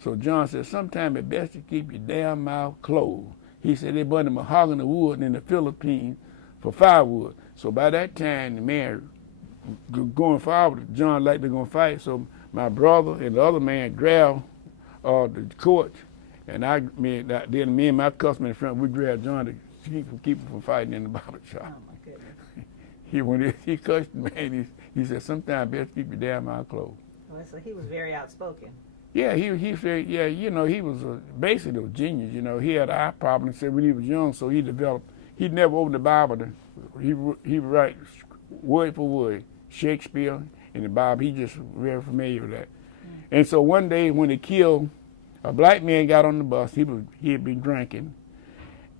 So John said, sometime it's best to keep your damn mouth closed. He said they burned mahogany wood in the Philippines for firewood. So by that time, the man going forward, John like they're going to fight. So my brother and the other man grabbed the coach, and me and my customer in front, we grabbed John to keep him from fighting in the barber shop. Oh, my goodness. When he cussed the man, he said, sometimes best keep your damn mouth closed. Well, so he was very outspoken. Yeah, he said, yeah, he was basically a genius. He had an eye problem. Said when he was young, so he never opened the Bible. He write word for word, Shakespeare and the Bible. He just very familiar with that. And so one day when they killed, a black man got on the bus. He had been drinking,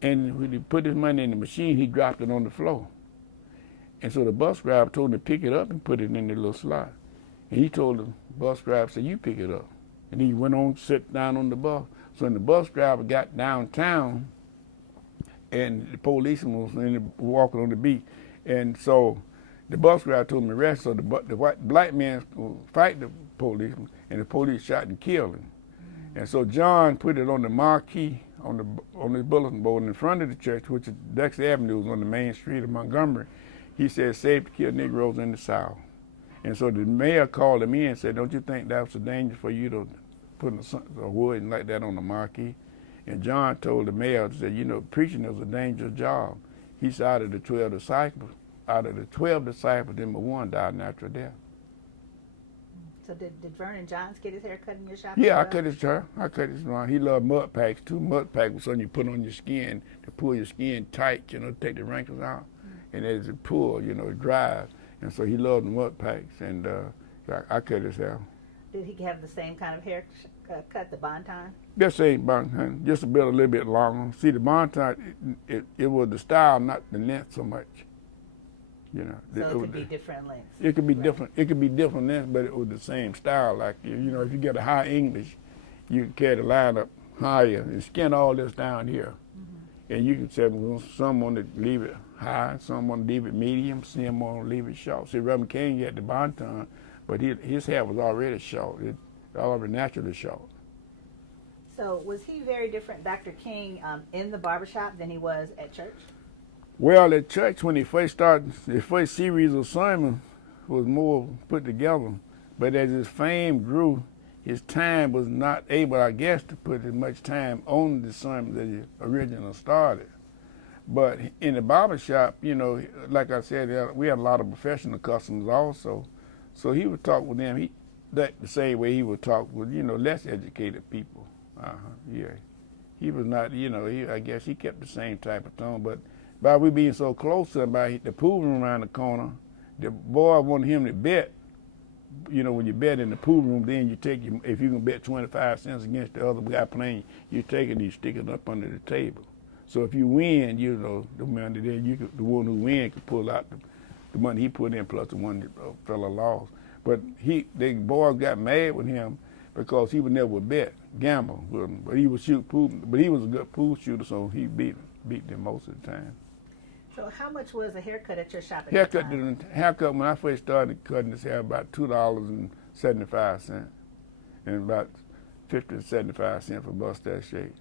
and when he put his money in the machine, he dropped it on the floor. And so the bus driver told him to pick it up and put it in the little slot. And he told the bus driver, "Say you pick it up." And he went on, sit down on the bus. So when the bus driver got downtown, and the policeman was walking on the beat, and so the bus driver told him to rest. So the black man fight the policeman, and the police shot and killed him. And so John put it on the marquee on the bulletin board in front of the church, which is Dexter Avenue, was on the main street of Montgomery. He said, "Save to kill Negroes in the South." And so the mayor called him in and said, "Don't you think that was a danger for you to put a word like that on the marquee?" And John told the mayor, said, preaching is a dangerous job. He said, out of the 12 disciples, then but one died natural death. So did Vernon Johns get his hair cut in your shop? Yeah, I cut his hair. He loved mud packs. 2 mud packs was something you put on your skin to pull your skin tight, take the wrinkles out. And as it pulled, it dries. And so he loved the mud packs, and I cut his hair. Did he have the same kind of hair cut, the bonton? That same bonton, just a little bit longer. See, the bonton, it was the style, not the length so much. So it could be different lengths. It could be different. It could be different lengths, but it was the same style. Like if you get a high English, you can carry the line up higher and skin all this down here, and you can say some want to leave it high, some want to leave it medium, some want to leave it short. See, Reverend King had the bonton, but his hair was already short. It already naturally short. So was he very different, Dr. King, in the barbershop than he was at church? Well, at church, when he first started, the first series of sermons was more put together. But as his fame grew, his time was not able, I guess, to put as much time on the sermons that he originally started. But in the barbershop, you know, like I said, we had a lot of professional customers also. So he would talk with them the same way he would talk with, you know, less educated people. Yeah. He was not, you know, I guess he kept the same type of tone. But by we being so close to him, by the pool room around the corner, the boy wanted him to bet. You know, when you bet in the pool room, then you take if you can bet 25 cents against the other guy playing, you take it and you stick it up under the table. So if you win, you know, the money there, the one who wins could pull out the money he put in plus the one that fella lost. But the boys got mad with him because he would never bet, gamble with him. But he would shoot pool, but he was a good pool shooter, so he beat them most of the time. So how much was a haircut at your shop at Haircut, that time? haircut when I first started cutting his hair, about $2.75, and about 50 to 75 cents for mustache shave.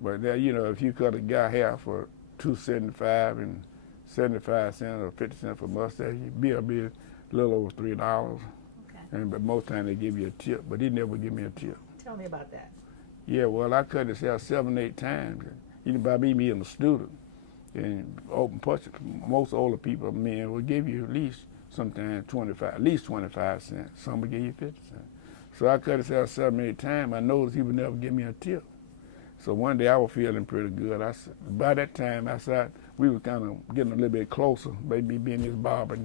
But now, you know, if you cut a guy hair for $2.75 and 75 cents or 50 cents for mustache, you'd be a little over $3. Okay. But most times they give you a tip, but he never give me a tip. Tell me about that. Yeah, well, I cut his hair 7, 8 times. Even by me being a student. And most older people, men, will give you at least sometimes at least 25 cents. Some will give you 50 cents. So I cut his hair 7, 8 times. I noticed he would never give me a tip. So one day I was feeling pretty good. By that time, I said we were kind of getting a little bit closer, maybe being his barber.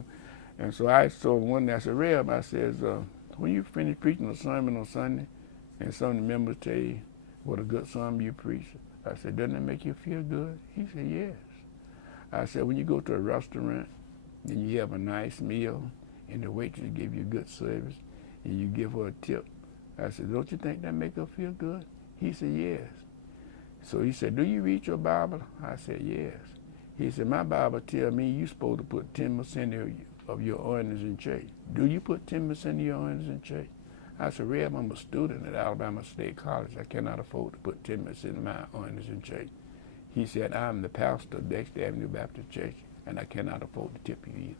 And so I told him one day, I said, Reb, I says, when you finish preaching a sermon on Sunday, and some of the members tell you what a good sermon you preach, I said, doesn't that make you feel good? He said, yes. I said, when you go to a restaurant and you have a nice meal and the waitress give you good service and you give her a tip, I said, don't you think that make her feel good? He said, yes. So he said, do you read your Bible? I said, yes. He said, my Bible tell me you're supposed to put 10% of your earnings in church. Do you put 10% of your earnings in church? I said, Reb, I'm a student at Alabama State College. I cannot afford to put 10% of my earnings in church. He said, I'm the pastor of Dexter Avenue Baptist Church, and I cannot afford to tip you either.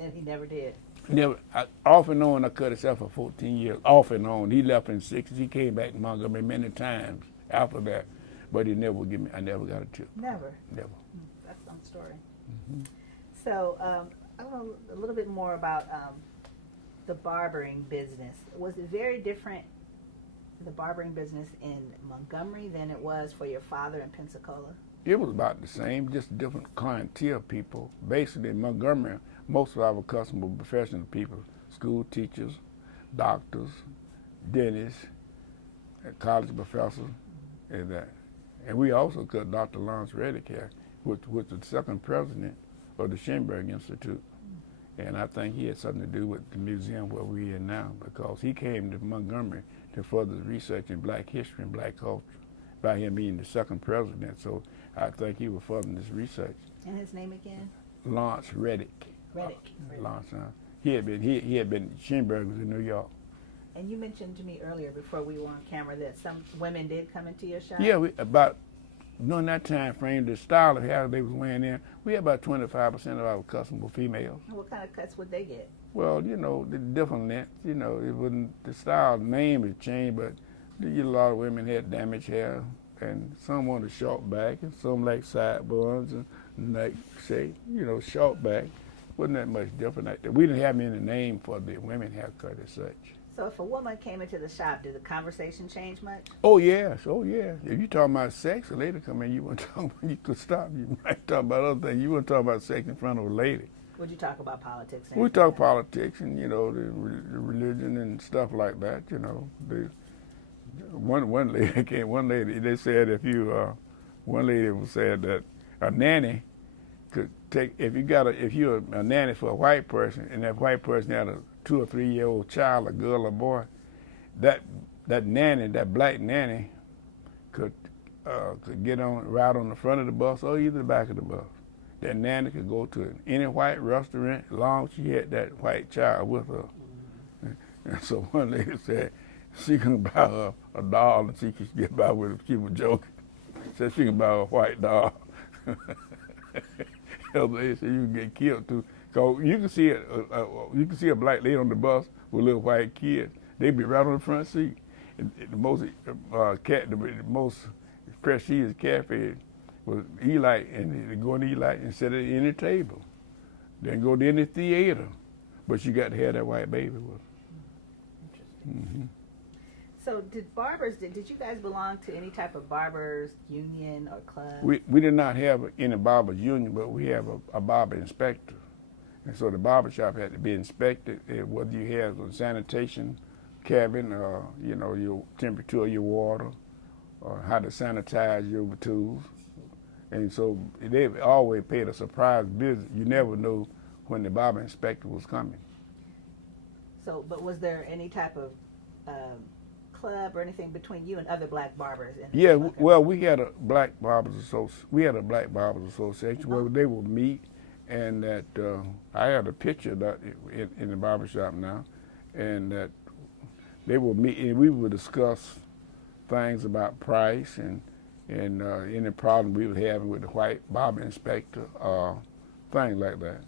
And he never did. Never. Off and on, I cut his hair for 14 years. Off and on. He left in 60s. He came back to Montgomery many times after that, but he never would give me. I never got a tip. Never. Never. That's some story. Mm-hmm. So I want to know a little bit more about the barbering business. Was it very different, the barbering business in Montgomery, than it was for your father in Pensacola? It was about the same, just different clientele people. Basically, in Montgomery, most of our customers were professional people, school teachers, doctors, dentists, college professors, and that. And we also cut Dr. Lawrence Reddick here, which was the second president of the Schönberg Institute. And I think he had something to do with the museum where we're in now, because he came to Montgomery to further research in black history and black culture by him being the second president. So I think he was furthering this research. And his name again? Lawrence Reddick. Reddick. Lawrence, he had been Schönberg was in New York. And you mentioned to me earlier before we were on camera that some women did come into your shop? Yeah, during that time frame, the style of hair they was wearing in, we had about 25% of our customers were females. What kind of cuts would they get? Well, you know, the different lengths, you know, it wasn't, the style name had changed, but a lot of women had damaged hair, and some wanted short back, and some like sideburns and like, say, you know, short back. Wasn't that much different like that. We didn't have any name for the women haircut as such. So if a woman came into the shop, did the conversation change much? Oh, yes. Oh, yeah. If you talking about sex, a lady come in, you wouldn't talk about, you could stop. You might talk about other things. You wouldn't talk about sex in front of a lady. Would you talk about politics? We talk politics and, you know, the religion and stuff like that, you know. One lady came, they said one lady said that a nanny could take, if you're a nanny for a white person, and that white person had a 2 or 3 year old child, a girl or boy, that nanny, that black nanny, could could get on, ride on the front of the bus or either the back of the bus. That nanny could go to any white restaurant as long as she had that white child with her. And so one lady said she can buy her a doll and she could get by with it. She was joking. Said she can buy her a white doll. The other lady said you can get killed too. Cause you can see a black lady on the bus with little white kids. They be right on the front seat. And the most prestigious cafe was Eli, and they go to Eli and sit at any table. Then go to any theater, but you got to have that white baby with her. Interesting. Mm-hmm. So did you guys belong to any type of barbers union or club? We did not have any barbers union, but we have a barber inspector. And so the barber shop had to be inspected, whether you have a sanitation cabin, your temperature of your water, or how to sanitize your tools. And so they always paid a surprise visit. You never know when the barber inspector was coming. So, but was there any type of club or anything between you and other black barbers? Yeah, well, we had a black barbers association where they would meet, and that I had a picture of that in the barbershop now, and that they would meet and we would discuss things about price and any problem we were having with the white barber inspector, things like that.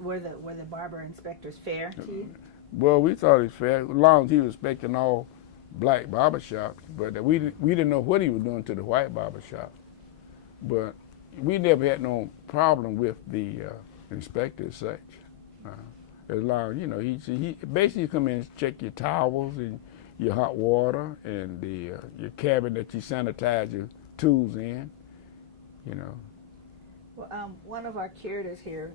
Were the barber inspectors fair to you? Well, we thought it was fair, as long as he was inspecting all black barbershops, but we didn't know what he was doing to the white barbershop. But we never had no problem with the inspector as such. As long as, he basically come in and check your towels and your hot water and your cabin that you sanitize your tools in, Well, one of our curators here,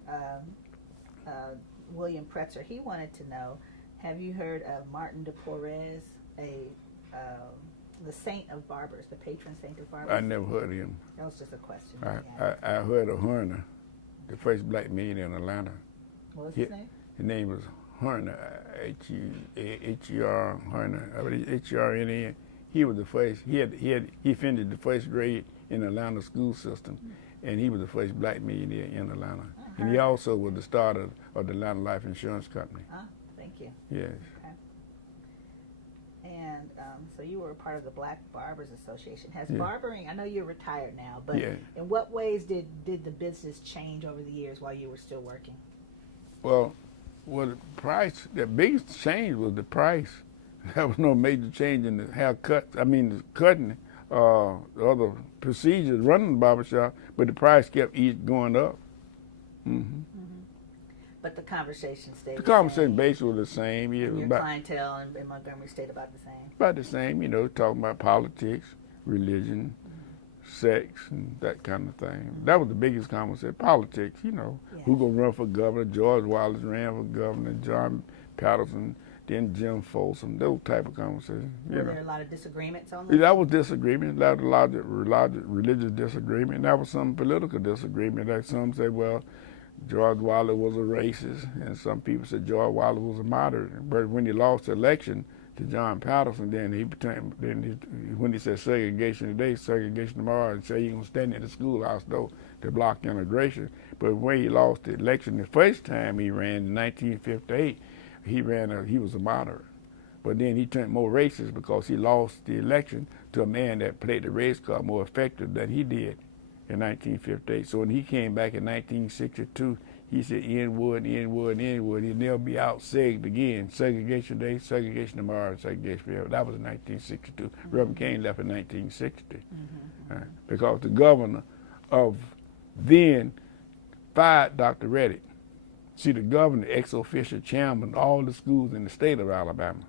William Pretzer, he wanted to know, have you heard of Martin de Porres, the saint of barbers, the patron saint of barbers? I never heard of him. That was just a question. I heard of Horner, the first black millionaire in Atlanta. What was his name? His name was Horner, H-E-R, Horner, H-E-R-N-E. He was the first. He finished the first grade in the Atlanta school system, and he was the first black millionaire in Atlanta. And he also was the starter of the Atlanta Life Insurance Company. Ah, thank you. Yes. Okay. And so you were a part of the Black Barbers Association. Has barbering, I know you're retired now, but in what ways did the business change over the years while you were still working? Well, the biggest change was the price. There was no major change in the haircut. The cutting, the other procedures running the barbershop, but the price kept going up. Mm-hmm. But the conversation stayed the conversation basically was the same. And your clientele in Montgomery stayed about the same? About the same, talking about politics, religion, sex, and that kind of thing. That was the biggest conversation. Politics, who gonna run for governor? George Wallace ran for governor, John Patterson, then Jim Folsom, those type of conversations. Were there a lot of disagreements on that? That was disagreement, a lot of religious disagreement. That was some political disagreement. Like some say, well, George Wallace was a racist, and some people said George Wallace was a moderate. But when he lost the election to John Patterson, when he said segregation today, segregation tomorrow, and say he gonna stand at the schoolhouse door to block integration. But when he lost the election the first time he ran in 1958, he was a moderate. But then he turned more racist because he lost the election to a man that played the race card more effective than he did in 1958. So when he came back in 1962, he said N-word, N-word, N-word. He'd never be out segged again. Segregation today, segregation tomorrow, segregation forever. That was in 1962. Reverend King left in 1960 because the governor of then fired Dr. Reddick. See, the governor, ex-official chairman of all the schools in the state of Alabama.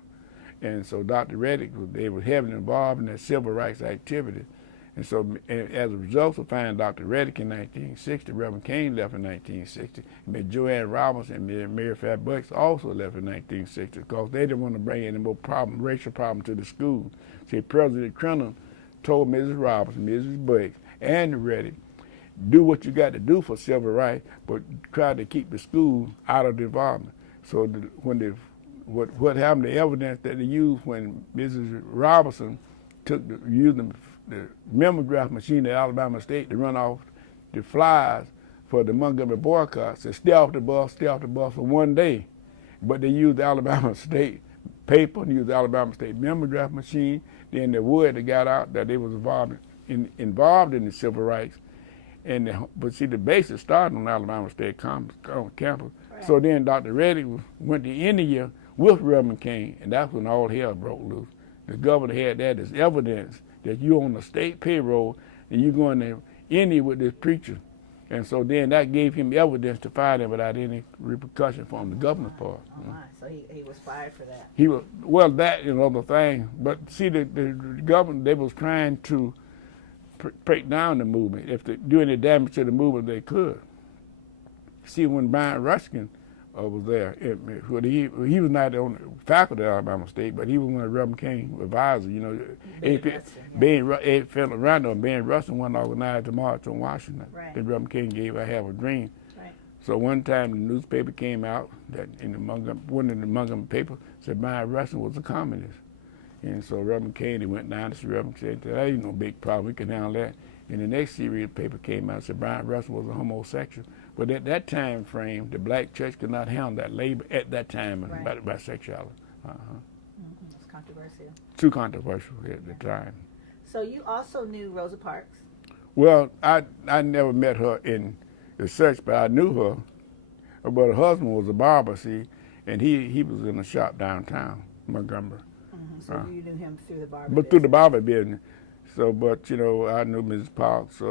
And so Dr. Reddick, they were heavily involved in that civil rights activity. And so as a result of finding Dr. Reddick in 1960, Reverend King left in 1960. And Joanne Robinson and Mary Fat Bucks also left in 1960 because they didn't want to bring any more racial problem to the school. See, President Crennan told Mrs. Robinson, Mrs. Bucks, and Reddick, do what you got to do for civil rights, but try to keep the school out of the involvement. So what happened, the evidence that they used when Mrs. Robinson used them the mimeograph machine at Alabama State to run off the flyers for the Montgomery boycotts and stay off the bus for one day. But they used the Alabama State paper, used the Alabama State mimeograph machine, then the word that got out that they was involved in the civil rights. But see, the basis started on Alabama State campus. Right. So then Dr. Reddick went to India with Reverend King, and that's when all hell broke loose. The governor had that as evidence that you're on the state payroll and you're going to India with this preacher. And so then that gave him evidence to fire him without any repercussion from the governor's part. Oh my. So he was fired for that. He was, well, that and other things. But see, the government, they was trying to break down the movement. If they do any damage to the movement, they could. See, when Brian Ruskin was there, he was not on the faculty at Alabama State, but he was one of Reverend King's advisors. You know, Philip Randall and Ben Rustin one organized the march on Washington. Right. That Reverend King gave "I Have a Dream." Right. So one time the newspaper came out that one of the Montgomery paper said Brian Rustin was a communist. And so Reverend King went down to Reverend King and said, that ain't no big problem, we can handle that. And the next series of paper came out and said Brian Rustin was a homosexual. But at that time frame, the black church could not handle that label at that time about bisexuality. It's controversial. Too controversial at the time. So you also knew Rosa Parks? Well, I never met her in the church, but I knew her. But her husband was a barber, see, and he was in a shop downtown, Montgomery. So you knew him through the barber But business. through the barber business. So, but, you know, I knew Mrs. Parks.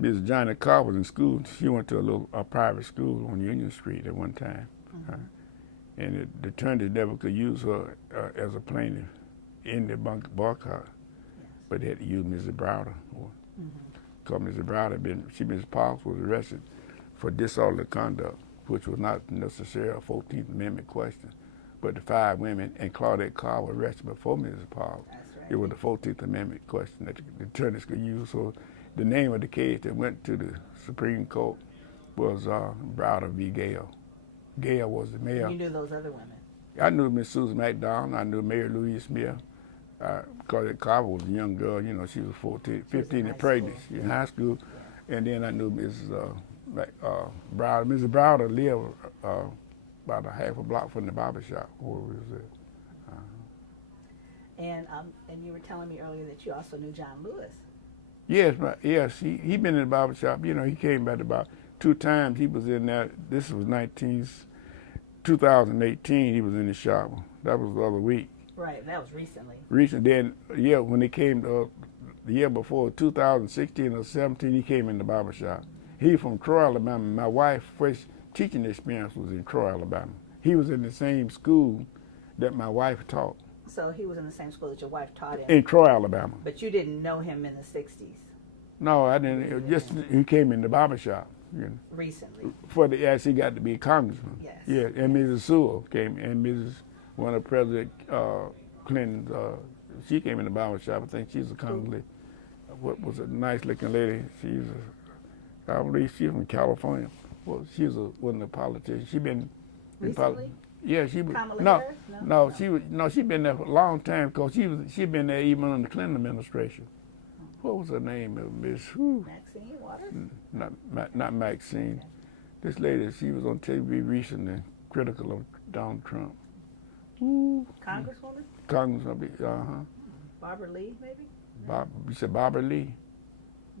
Mrs. Johnny Carr was in school. She went to a private school on Union Street at one time. And the attorneys never could use her as a plaintiff in the boycott. But they had to use Mrs. Browder. Because Mrs. Browder Mrs. Parks was arrested for disorderly conduct, which was not necessarily a 14th Amendment question. But the 5 women and Claudette Carr were arrested before Mrs. Parks. Right. It was the 14th Amendment question that the attorneys could use. So the name of the case that went to the Supreme Court was Browder v. Gale. Gale was the mayor. You knew those other women? I knew Miss Susan McDonald. I knew Mary Louise Smith. Claudette Carr was a young girl. You know, she was 15 and pregnant. She was in high school. And then I knew Mrs. Browder. Mrs. Browder lived about a half a block from the barber shop where we was at. And you were telling me earlier that you also knew John Lewis. Yes, he been in the barber shop. You know, he came back about 2 times. He was in there. This was 2018. He was in the shop. That was the other week. Right, that was recently. Then, when he came the year before, 2016 or 17, he came in the barber shop. He from Troy, Alabama. My wife's first teaching experience was in Troy, Alabama. He was in the same school that my wife taught. So he was in the same school that your wife taught in? In Troy, Alabama. But you didn't know him in the 60s? No, I didn't. He came in the barber shop. You know, recently? As he got to be a congressman. Yes. Yeah, and Mrs. Sewell came, and one of President Clinton's, she came in the barber shop. I think she's a congressman. What was a nice looking lady. I believe she's from California. Well, she was one of the politicians. She been recently? Yeah, she was. She been there for a long time because she been there even under the Clinton administration. What was her name? Miss Maxine Waters? Not Maxine. This lady, she was on TV recently, critical of Donald Trump. Congresswoman? Congresswoman, Barbara Lee, maybe? You said Barbara Lee?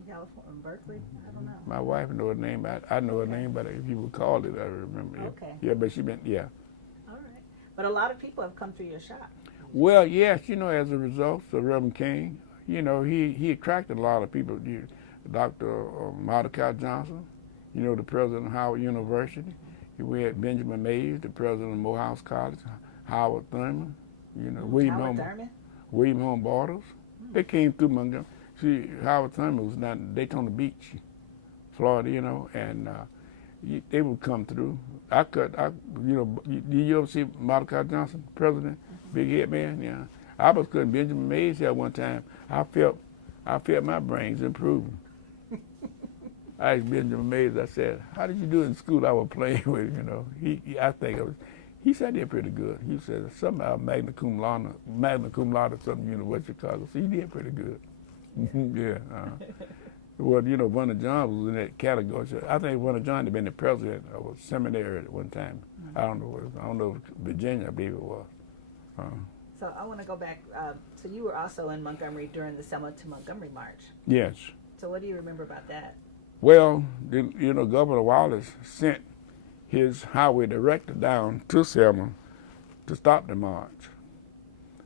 California, Berkeley? I don't know. My wife know her name. I know her name, but if you would call it, I remember. Okay. Yeah, but she been, All right. But a lot of people have come through your shop. Well, yes, as a result of Reverend King, he attracted a lot of people. Dr. Mordecai Johnson, the president of Howard University. We had Benjamin Mays, the president of Morehouse College, Howard Thurman, William Home Bartles. They came through Montgomery. See, Howard Thurman was down at Daytona Beach, Florida, and they would come through. Did you ever see Mordecai Johnson, president, big head man? Yeah. I was cutting Benjamin Mays here one time. I felt my brains improving. I asked Benjamin Mays, I said, how did you do in school I was playing with, he said I did pretty good. He said somehow magna cum laude at some University of Chicago, so he did pretty good. Yeah. Well, you know, Brother John was in that category. So I think Brother John had been the president of a seminary at one time. Mm-hmm. I don't know, Virginia, I believe it was. So I want to go back. So you were also in Montgomery during the Selma to Montgomery March. Yes. So what do you remember about that? Well, you know, Governor Wallace sent his highway director down to Selma to stop the march.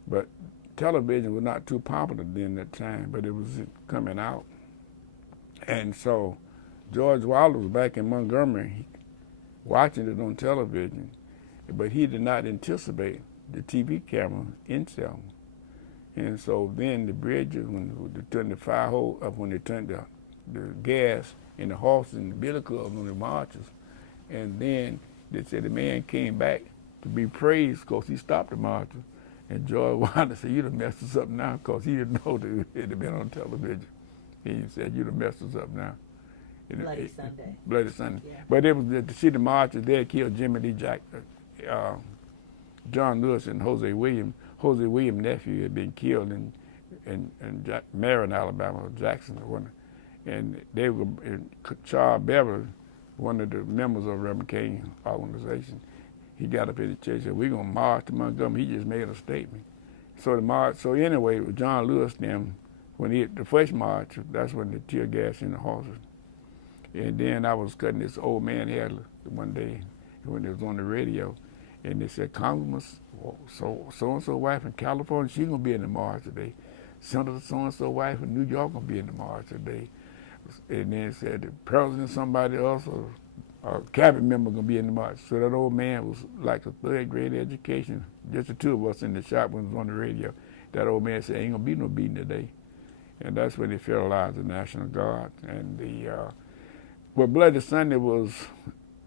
But television was not too popular then that time, but it was coming out. And so George Wallace was back in Montgomery watching it on television, but he did not anticipate the TV camera in Selma. And so then the bridges, when they turned the fire hose up, when they turned the gas in the horses and the billy clubs on the marches, and then they said the man came back to be praised because he stopped the marches. And George Wallace said, "You done messed us up now," because he didn't know that it had been on television. He said, "You done messed us up now." Bloody Sunday. Bloody Sunday. Yeah. But it was to see the marches. They had killed Jimmy Lee John Lewis and Jose Williams. Jose Williams' nephew had been killed in Marion, Alabama, or Jackson, or one. And they were, Charles Beverly, one of the members of Reverend King organization, he got up in the church and said, "We're going to march to Montgomery." He just made a statement. So the march, so anyway, with John Lewis them, when he hit the first march, that's when the tear gas in the horses. And then I was cutting this old man hair one day when it was on the radio, and they said, "Congressman so-and-so wife in California, she's going to be in the march today. Senator so-and-so wife in New York going to be in the march today." And then it said, "The president, somebody else, or a cabinet member going to be in the march." So that old man was like a third grade education, just the two of us in the shop when it was on the radio. That old man said, "Ain't going to be no beating today." And that's when they federalized the National Guard. And well, Bloody Sunday was,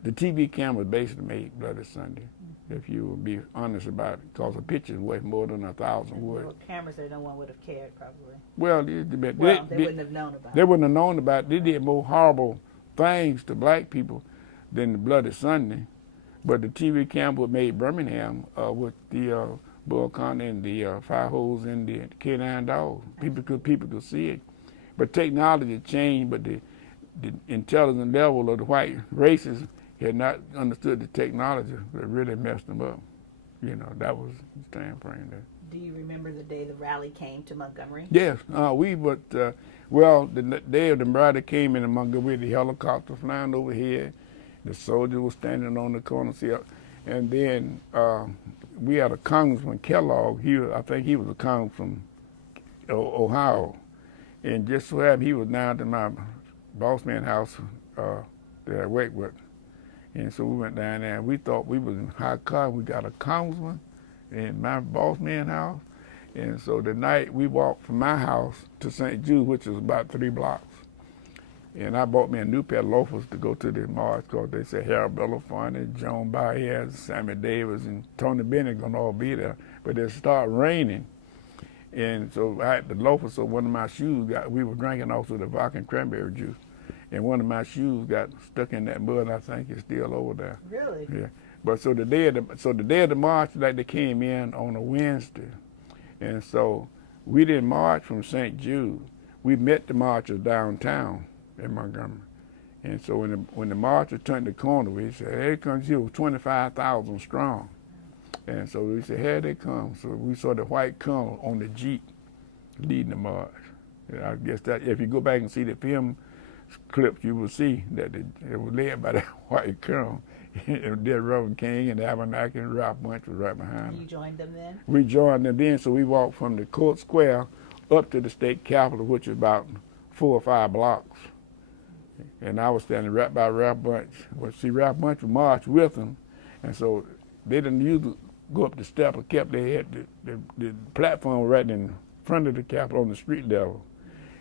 the TV camera basically made Bloody Sunday, if you would be honest about it, because the pictures worth more than 1,000 words. Well, cameras there, no one would have cared, probably. Well, They wouldn't have known about it. They wouldn't have known about it. They did more horrible things to black people than the Bloody Sunday. But the TV camera made Birmingham with the Bull Connor and the fire hose and the K9 dogs. People could see it. But technology changed, but the intelligence level of the white races had not understood the technology that really messed them up. You know, that was the time frame there. Do you remember the day the rally came to Montgomery? Yes, the day of the rally came into Montgomery, the helicopter flying overhead, the soldiers were standing on the corner, and then we had a Congressman Kellogg. I think he was a congressman from Ohio, and just so happened he was down to my boss man house that I worked with. And so we went down there and we thought we was in high car. We got a congressman in my boss man house. And so the night we walked from my house to St. Jude, which is about 3 blocks. And I bought me a new pair of loafers to go to the march because they said Harold Belafonte, Joan Baez, Sammy Davis, and Tony Bennett going to all be there. But it started raining. And so I had the loafers, so one of my shoes we were drinking also the vodka and cranberry juice. And one of my shoes got stuck in that mud. I think it's still over there. Really? Yeah. But so the day of the march, like they came in on a Wednesday, and so we didn't march from St. Jude. We met the marchers downtown in Montgomery. And so when the marchers turned the corner, we said, "Here comes you," 25,000 strong. And so we said, "Here they come." So we saw the white colonel on the Jeep leading the march. And I guess that if you go back and see the film clips, you will see that it was led by that white colonel. And then Reverend King and Abenaki and Ralph Bunch was right behind You joined them then? We joined them then, so we walked from the court square up to the state capitol, which is about 4 or 5 blocks. And I was standing right by Ralph Bunch. Well, see, Ralph Bunch would march with them, and so they didn't usually go up the step, or kept their head. The platform right in front of the capitol on the street level.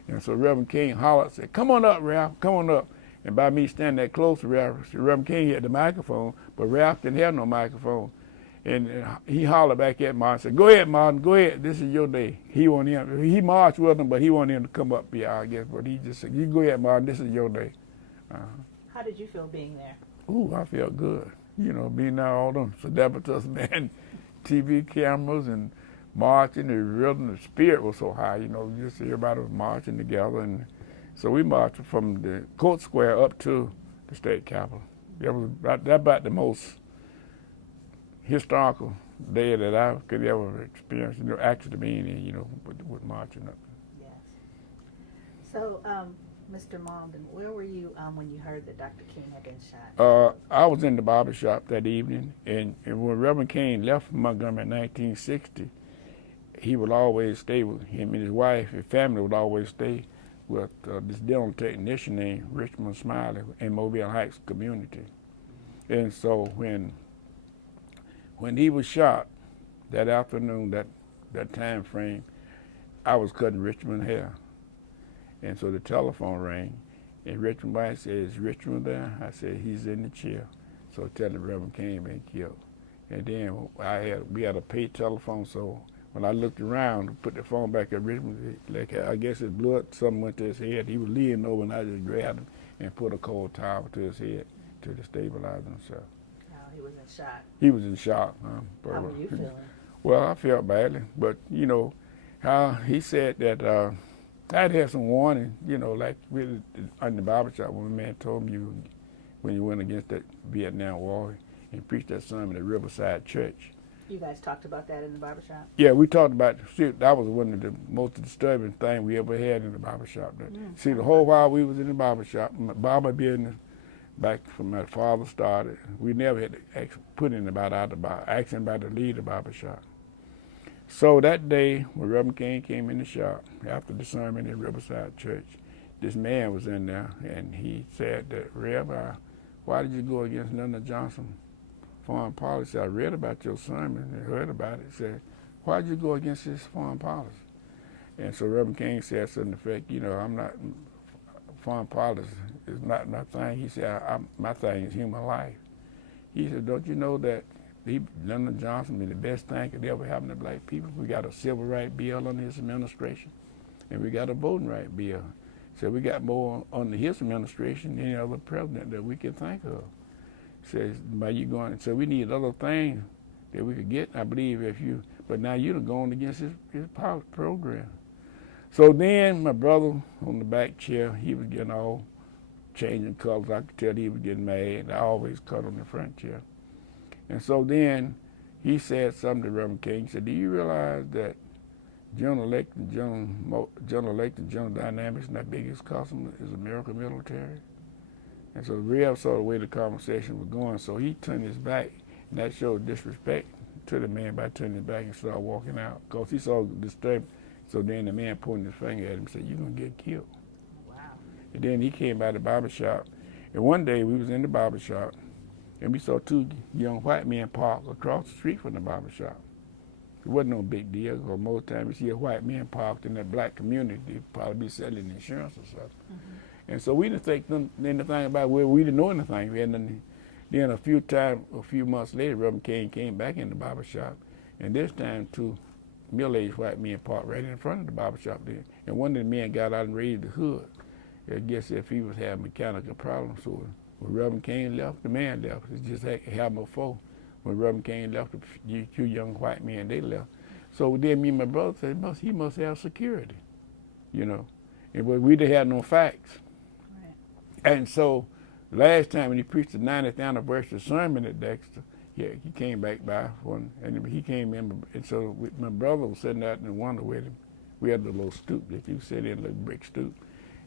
And so Reverend King hollered, said, "Come on up, Ralph, come on up." And by me standing that close to Ralph, Reverend King had the microphone, but Ralph didn't have no microphone. And he hollered back at Martin and said, "Go ahead, Martin, go ahead. This is your day." He marched with him, but he wanted him to come up here, I guess. But he just said, "You go ahead, Martin, this is your day." How did you feel being there? Ooh, I felt good. You know, being there, all them celebrities, man, TV cameras and marching, the rhythm, the spirit was so high, you know, just everybody was marching together. And so we marched from the court square up to the state capitol. That was about the most historical day that I could ever experience, you know, actually being in, you know, with marching up. Yes. So, Mr. Malden, where were you when you heard that Dr. King had been shot? I was in the barber shop that evening, and when Reverend King left Montgomery in 1960, he would always stay with him and his wife. His family would always stay with this dental technician named Richmond Smiley in Mobile Heights community. And so when he was shot that afternoon, that time frame, I was cutting Richmond's hair. And so the telephone rang, and Richmond's wife said, "Is Richmond there?" I said, "He's in the chair." So tell the Reverend King been killed. And then we had a paid telephone, so when I looked around, put the phone back at Richmond, like I guess his blood, something went to his head. He was leaning over, and I just grabbed him and put a cold towel to his head to stabilize himself. Oh, he was in shock. He was in shock. How were you feeling? Well, I felt badly, but you know, he said that I'd had some warning, you know, like in the barbershop when the man told me when you went against that Vietnam War and preached that sermon at Riverside Church. You guys talked about that in the barbershop? Yeah, we talked about, see, that was one of the most disturbing things we ever had in the barbershop. See, the whole while we was in the barbershop, my barber business, back from my father started, we never had to put in about out the bar, asking about the lead of the barbershop. So that day, when Reverend King came in the shop, after the sermon at Riverside Church, this man was in there, and he said that, "Rabbi, why did you go against Lyndon Johnson foreign policy? I read about your sermon and heard about it." He said, "Why did you go against his foreign policy?" And so Reverend King said something to the effect, "You know, I'm not, foreign policy is not my thing." He said, "My thing is human life." He said, "Don't you know that Lyndon Johnson been the best thing could ever happen to black people? We got a civil rights bill under his administration, and we got a voting rights bill. So we got more under his administration than any other president that we can think of." Says, "By you going, so we need other things that we could get, I believe, but now you're going against his program." So then my brother on the back chair, he was getting all changing colors. I could tell he was getting mad. I always cut on the front chair. And so then he said something to Reverend King. He said, "Do you realize that General-elect and General Dynamics and our biggest customer is American military?" And so Rev saw the way the conversation was going, so he turned his back, and that showed disrespect to the man by turning his back and started walking out, because he saw disturbed. So then the man pointed his finger at him and said, "You're going to get killed." Wow. And then he came by the barbershop, and one day we was in the barbershop, and we saw two young white men park across the street from the barbershop. It wasn't no big deal, because most times you see a white man parked in that black community, they'd probably be selling insurance or something. Mm-hmm. And so we didn't think anything about it. We didn't know anything. Then a few months later, Reverend King came back in the barbershop, and this time two middle-aged white men parked right in front of the barbershop there. And one of the men got out and raised the hood. I guess if he was having mechanical problems. So when Reverend King left, the man left. It just happened before. When Reverend King left, the two young white men, they left. So then me and my brother said, he must have security, you know. And but we didn't have no facts. Right. And so last time when he preached the 90th anniversary sermon at Dexter, he came back by one, and he came in, and so my brother was sitting out in the window with him. We had the little stoop that you sit in, a little brick stoop.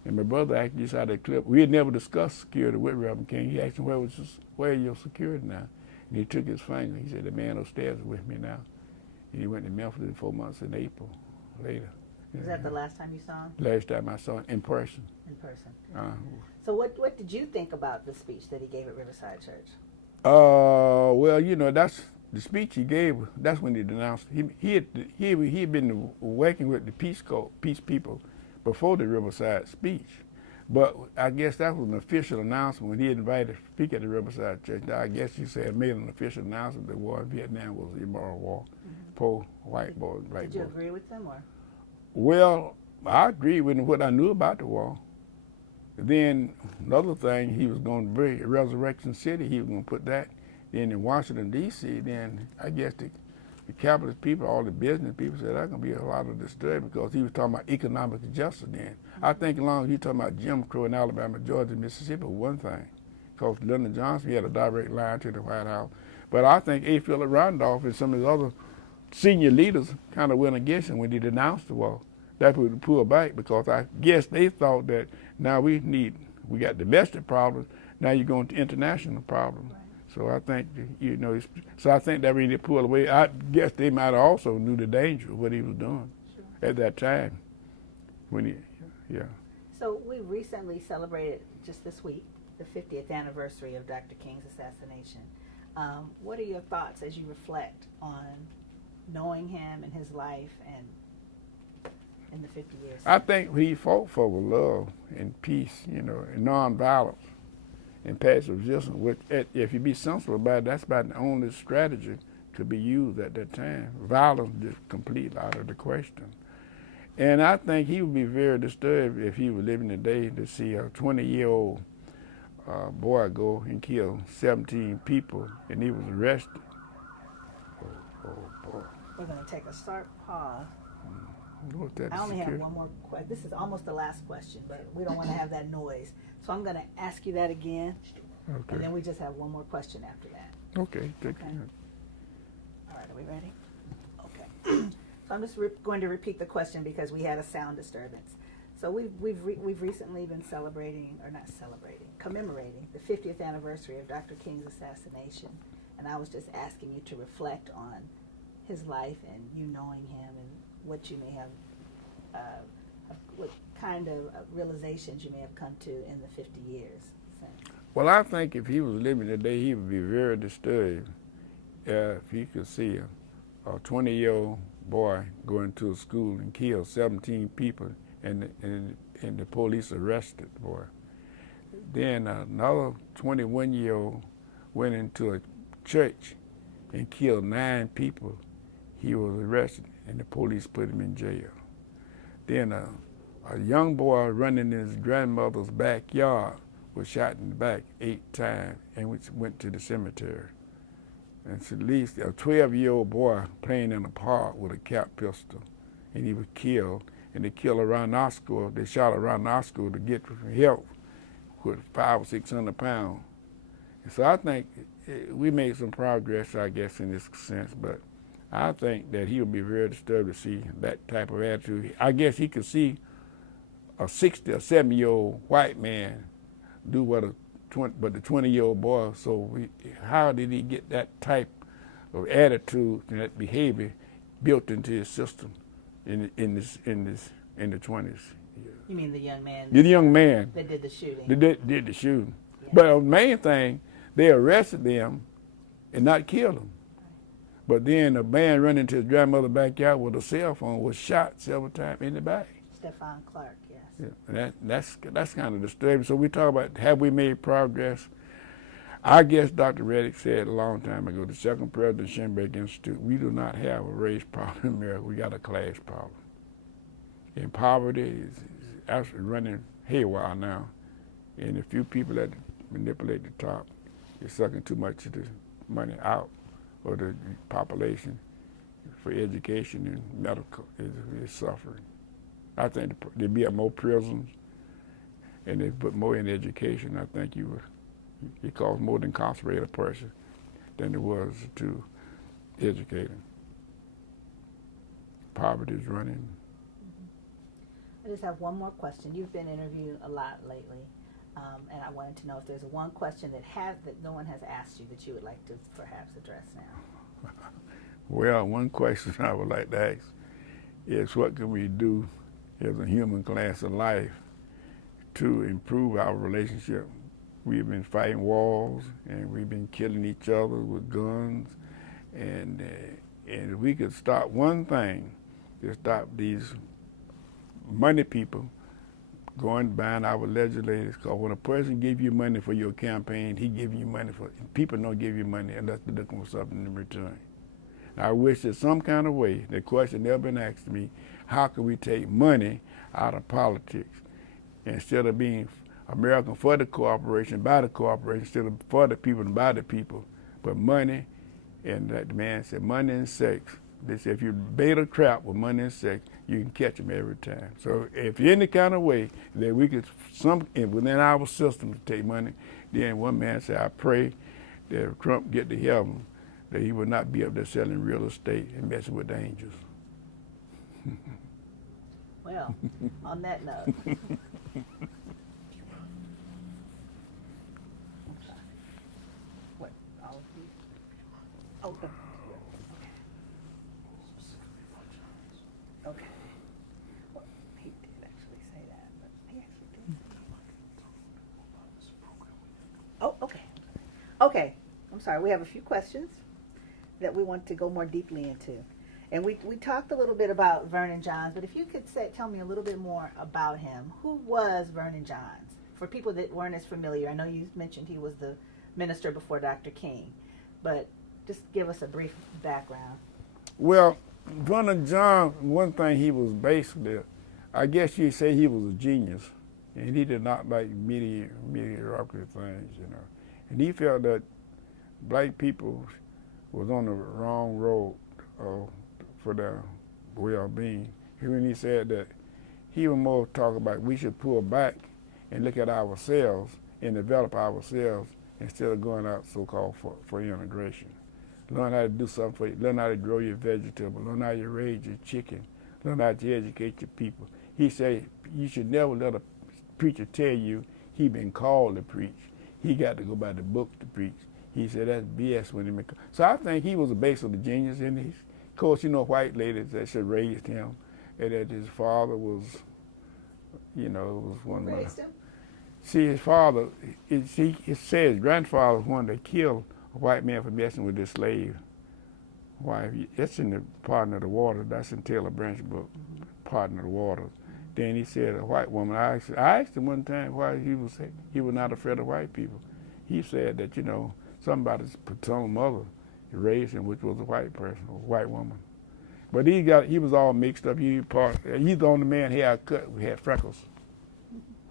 And my brother actually saw that clip. We had never discussed security with Reverend King. He asked him, where is your security now? And he took his finger. He said, "The man upstairs is with me now." And he went to Memphis in 4 months in April later. Was that the last time you saw him? Last time I saw him in person. In person. So what did you think about the speech that he gave at Riverside Church? Well, you know, that's the speech he gave. That's when he denounced. He had been working with the Peace people before the Riverside speech, but I guess that was an official announcement when he had invited to speak at the Riverside Church. I guess he said made an official announcement that war in Vietnam was an immoral war, pro-white boy, black boy. Did you agree with him, or? Well, I agreed with what I knew about the war. Then another thing, he was going to bring Resurrection City. He was going to put that. Then in Washington, D.C., then I guess the capitalist people, all the business people said that's going to be a lot of disturbance because he was talking about economic justice then. I think as long as he talking about Jim Crow in Alabama, Georgia, Mississippi, one thing. Because Lyndon Johnson, he had a direct line to the White House. But I think A. Philip Randolph and some of his other senior leaders kind of went against him when he denounced the war. That would pull back because I guess they thought that now we got domestic problems, now you're going to international problems. Right. So I think, so I think that really pulled away. I guess they might have also knew the danger of what he was doing at that time. So we recently celebrated, just this week, the 50th anniversary of Dr. King's assassination. What are your thoughts as you reflect on knowing him and his life and in the 50 years? I think he fought for love and peace, and nonviolence and passive resistance, which, if you be sensible about it, that's about the only strategy to be used at that time. Violence just completely out of the question. And I think he would be very disturbed if he was living today to see a 20-year-old boy go and kill 17 people, and he was arrested. Oh boy. We're going to take a sharp pause. I only have one more question. This is almost the last question, but we don't want to have that noise. So I'm going to ask you that again, and then we just have one more question after that. Okay. Okay. All right, are we ready? Okay. So I'm just going to repeat the question because we had a sound disturbance. So we've recently been commemorating the 50th anniversary of Dr. King's assassination, and I was just asking you to reflect on his life and you knowing him and what you may have, what kind of realizations you may have come to in the 50 years since. Well, I think if he was living today, he would be very disturbed if he could see a 20-year-old boy go into a school and kill 17 people and the police arrested the boy. Then another 21-year-old went into a church and killed 9 people. He was arrested and the police put him in jail. Then a young boy running in his grandmother's backyard was shot in the back 8 times and went to the cemetery. And so at least a 12-year-old boy playing in a park with a cap pistol, and he was killed. And they killed around our school. They shot around our school to get help with 500 or 600 pounds. And so I think we made some progress, I guess, in this sense. But I think that he would be very disturbed to see that type of attitude. I guess he could see a 60 or 70-year-old white man do what the 20-year-old boy. So how did he get that type of attitude and that behavior built into his system in the 20s? You mean the young man? The young man that did the shooting. That did the shooting. Yeah. But the main thing, they arrested them and not killed them. But then a man running into his grandmother's backyard with a cell phone was shot several times in the back. Stephon Clark, yes. Yeah, and that's kind of disturbing. So we talk about, have we made progress? I guess Dr. Reddick said a long time ago, the second president of Schoenberg Institute, we do not have a race problem in America, we got a class problem. And poverty is actually running haywire now. And the few people that manipulate the top is sucking too much of the money out of the population for education, and medical is suffering. I think there'd be more prisons and they put more in education. I think it costs more to incarcerate a person than it was to educate them. Poverty is running. Mm-hmm. I just have one more question. You've been interviewed a lot lately, and I wanted to know if there's one question that no one has asked you that you would like to perhaps address now. Well, one question I would like to ask is, what can we do as a human class of life to improve our relationship? We've been fighting wars and we've been killing each other with guns, and if we could start one thing to stop these money people going buying our legislators, because when a person gives you money for your campaign, he gives you money for, people don't give you money unless they're looking for something in return. I wish that some kind of way, the question never been asked me, how can we take money out of politics instead of being American for the corporation, by the corporation, instead of for the people and by the people, but money And that man said, money and sex. They said, if you bait a trap with money and sex, you can catch them every time. So if any kind of way that we could, within our system to take money, then one man said, I pray that if Trump get to heaven, that he would not be up there selling real estate and messing with the angels. Well, on that note. What, all of these? Oh, okay. Okay. Well, he did actually say that, but he actually did say Oh, okay. Okay, I'm sorry, we have a few questions that we want to go more deeply into. And we talked a little bit about Vernon Johns, but if you could tell me a little bit more about him. Who was Vernon Johns? For people that weren't as familiar, I know you mentioned he was the minister before Dr. King, but just give us a brief background. Well, Vernon Johns, one thing he was basically, I guess you'd say he was a genius, and he did not like mediocrity things, you know. And he felt that black people was on the wrong road for their well-being. When he said that, he would more talk about we should pull back and look at ourselves and develop ourselves instead of going out so-called for integration. Learn how to do something for you. Learn how to grow your vegetables. Learn how to raise your chicken. Learn how to educate your people. He said you should never let a preacher tell you he been called to preach. He got to go by the book to preach. He said that's BS when he make. So I think he was a basically genius, and of course, you know, white ladies that should raised him, and that his father was, you know, was one of Raised him? See, his father, it says his grandfather was one that killed a white man for messing with his slave wife. It's in the Pardon of the Waters. That's in Taylor Branch book, Pardon of the Waters. Then he said a white woman. I asked him one time why he was not afraid of white people. He said that, you know, somebody's paternal mother raised him, which was a white person, a white woman. But he was all mixed up. He's the only man haircut who had freckles,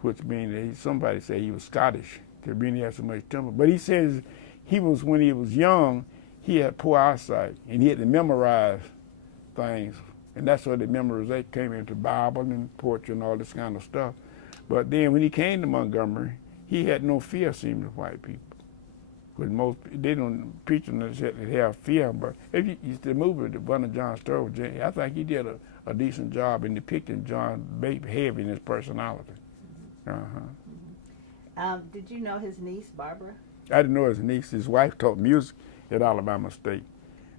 which means that somebody said he was Scottish. That means he had so much temper. But he says when he was young, he had poor eyesight, and he had to memorize things. And that's where the memorization came into Bible and poetry and all this kind of stuff. But then when he came to Montgomery, he had no fear, seeming, of white people. Because they don't preach them that they have fear. But if you the movie, the Vernon Johns story with Jay, I think he did a decent job in depicting John's behavior and his personality. Did you know his niece, Barbara? I didn't know his niece. His wife taught music at Alabama State.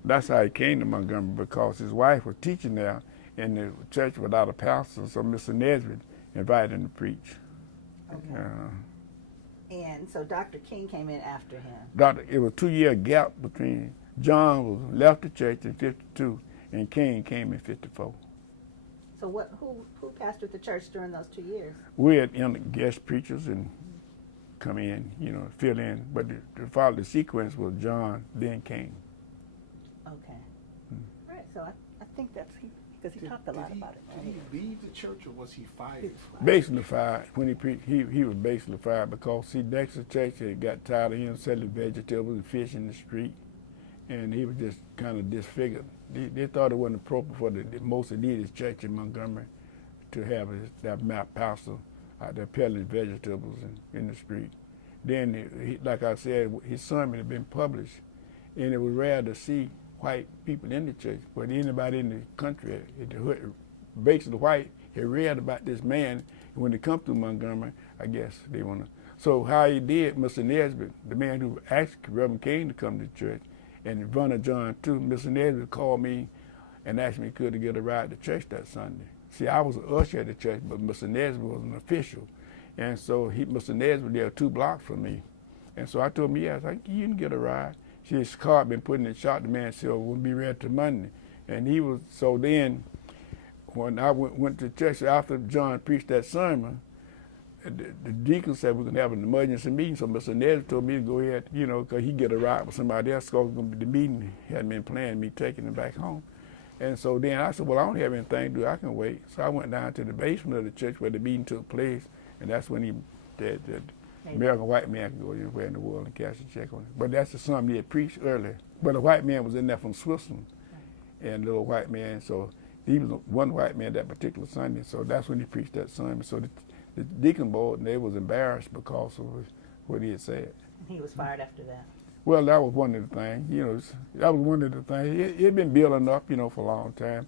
That's how he came to Montgomery, because his wife was teaching there in the church without a pastor, so Mr. Nesbitt invited him to preach. Okay. And so Dr. King came in after him. It was a 2-year gap between John left the church in 52 and King came in 54. So who pastored the church during those 2 years? We had guest preachers and come in, you know, fill in. But the sequence was John, then King. Okay. All right, so I think that's because he talked a lot about it. Did he leave the church or was he fired? Basically fired. When he preached, he was basically fired because, see, next to the church, they got tired of him selling vegetables and fish in the street, and he was just kind of disfigured. They thought it wasn't appropriate for the most elitist church in Montgomery to have that pastor out there peddling vegetables in the street. Then, like I said, his sermon had been published, and it was rare to see white people in the church, but anybody in the country, basically white, had read about this man. And when they come through Montgomery, I guess they want to. So how he did, Mr. Nesbitt, the man who asked Reverend King to come to church, and Vernon John too, Mr. Nesbitt called me and asked me could I get a ride to church that Sunday. See, I was an usher at the church, but Mr. Nesbitt was an official. And so Mr. Nesbitt there 2 blocks from me. And so I told him, yes, you can get a ride. His car had been put in the shop. The man said, we'll be ready till Monday. And he was, so then when I went to church after John preached that sermon, the deacon said we're going to have an emergency meeting. So Mr. Nesbitt told me to go ahead, you know, because he'd get a ride with somebody else. So the meeting hadn't been planned, me taking him back home. And so then I said, well, I don't have anything to do. I can wait. So I went down to the basement of the church where the meeting took place. And that's when Maybe. American white man could go anywhere in the world and cash a check on it. But that's the sermon he had preached earlier. But a white man was in there from Switzerland, and little white man, so he was one white man that particular Sunday, so that's when he preached that sermon. So the deacon board, and they was embarrassed because of what he had said. He was fired after that. Well, that was one of the things, that was one of the things. It had been building up, for a long time,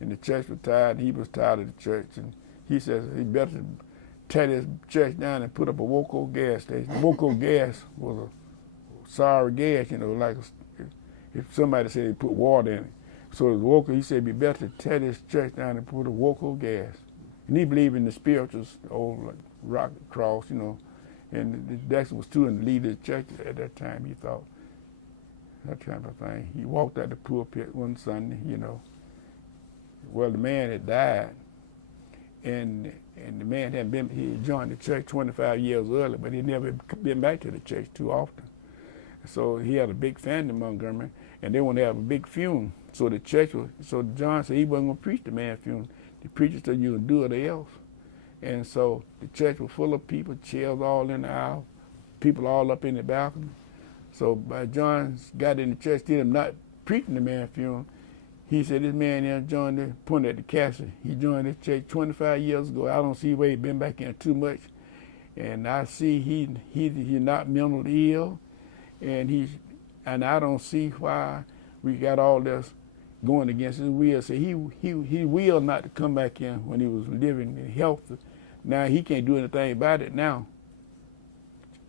and the church was tired, and he was tired of the church, and he says he better tear this church down and put up a Woco gas station. Woco gas was a sour gas, like if somebody said they put water in it. So the Woco, he said, it'd be better to tear this church down and put a Woco gas. And he believed in the spirituals, old like rock cross, and Dexter was too in the lead of the church at that time, he thought. That kind of thing. He walked out the pulpit one Sunday, Well, the man had died, and the man he had joined the church 25 years earlier, but he never been back to the church too often. So he had a big family in Montgomery, and they want to have a big funeral. So so John said he wasn't going to preach the man's funeral. The preacher said you can do it else. And so the church was full of people, chairs all in the aisle, people all up in the balcony. So by John got in the church, still not preaching the man's funeral, he said this man there joined the, pointed at the casket. He joined this church 25 years ago. I don't see where he been back in too much. And I see he's not mentally ill, and I don't see why we got all this going against his will. So he will not to come back in when he was living in health. Now he can't do anything about it now.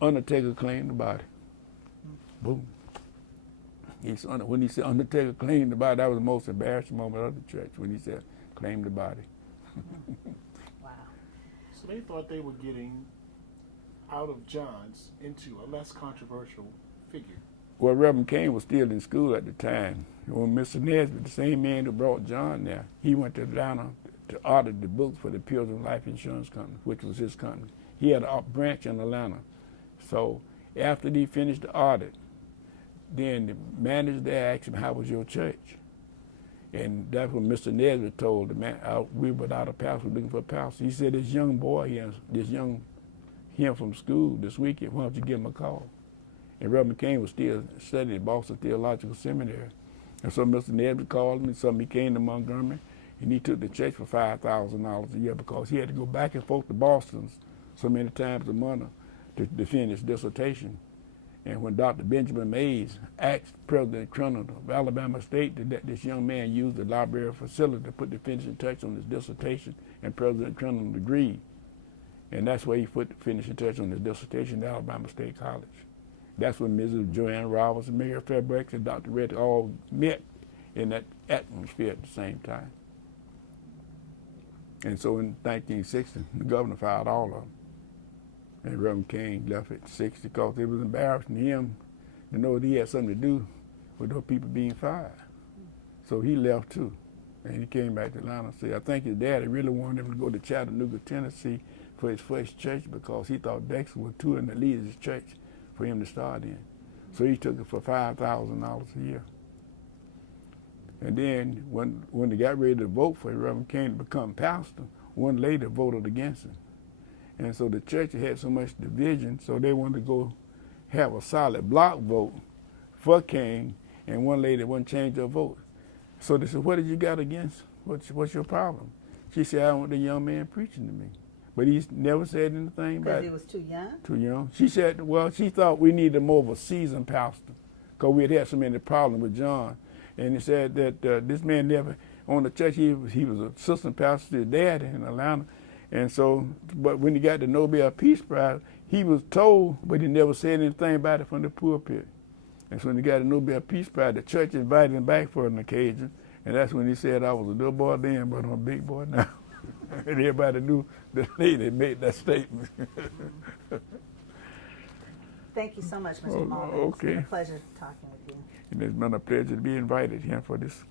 Undertaker claimed the body. Boom. When he said Undertaker claimed the body, that was the most embarrassing moment of the church, when he said claim the body. Wow. So they thought they were getting out of John's into a less controversial figure. Well, Reverend King was still in school at the time. When Mr. Nesbitt, the same man who brought John there, he went to Atlanta to audit the books for the Pilgrim Life Insurance Company, which was his company. He had a branch in Atlanta. So after he finished the audit, then the manager there asked him, how was your church? And that's what Mr. Nesbitt told the man, we were without a pastor, looking for a pastor. He said, this young boy here, him from school this weekend, why don't you give him a call? And Reverend McCain was still studying at Boston Theological Seminary. And so Mr. Nesbitt called him, and so he came to Montgomery, and he took the church for $5,000 a year because he had to go back and forth to Boston so many times a month to defend his dissertation. And when Dr. Benjamin Mays asked President Crandall of Alabama State to let this young man use the library facility to put the finishing touch on his dissertation, and President Crandall agreed. And that's where he put the finishing touch on his dissertation at Alabama State College. That's when Mrs. Joanne Roberts and Mayor Fairbanks and Dr. Red all met in that atmosphere at the same time. And so in 1960, the governor fired all of them. And Reverend King left at 60 because it was embarrassing to him to know that he had something to do with those people being fired. So he left too. And he came back to Atlanta and said, I think his daddy really wanted him to go to Chattanooga, Tennessee for his first church because he thought Dexter was too in the lead of his church for him to start in. So he took it for $5,000 a year. And then when they got ready to vote for Reverend King to become pastor, one lady voted against him. And so the church had so much division, so they wanted to go have a solid block vote for King, and one lady wouldn't change her vote. So they said, what did you got against? What's your problem? She said, I want the young man preaching to me. But he never said anything about it. Because he was too young? Too young. She said, well, she thought we needed more of a seasoned pastor because we had so many problems with John. And he said that this man never, on the church, he was an assistant pastor to his dad in Atlanta. And so, but when he got the Nobel Peace Prize, he was told, but he never said anything about it from the pulpit. And so when he got the Nobel Peace Prize, the church invited him back for an occasion. And that's when he said, I was a little boy then, but I'm a big boy now. And everybody knew the lady made that statement. Thank you so much, Mr. Malden. Okay. It's been a pleasure talking with you. And it's been a pleasure to be invited here for this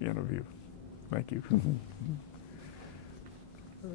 interview. Thank you.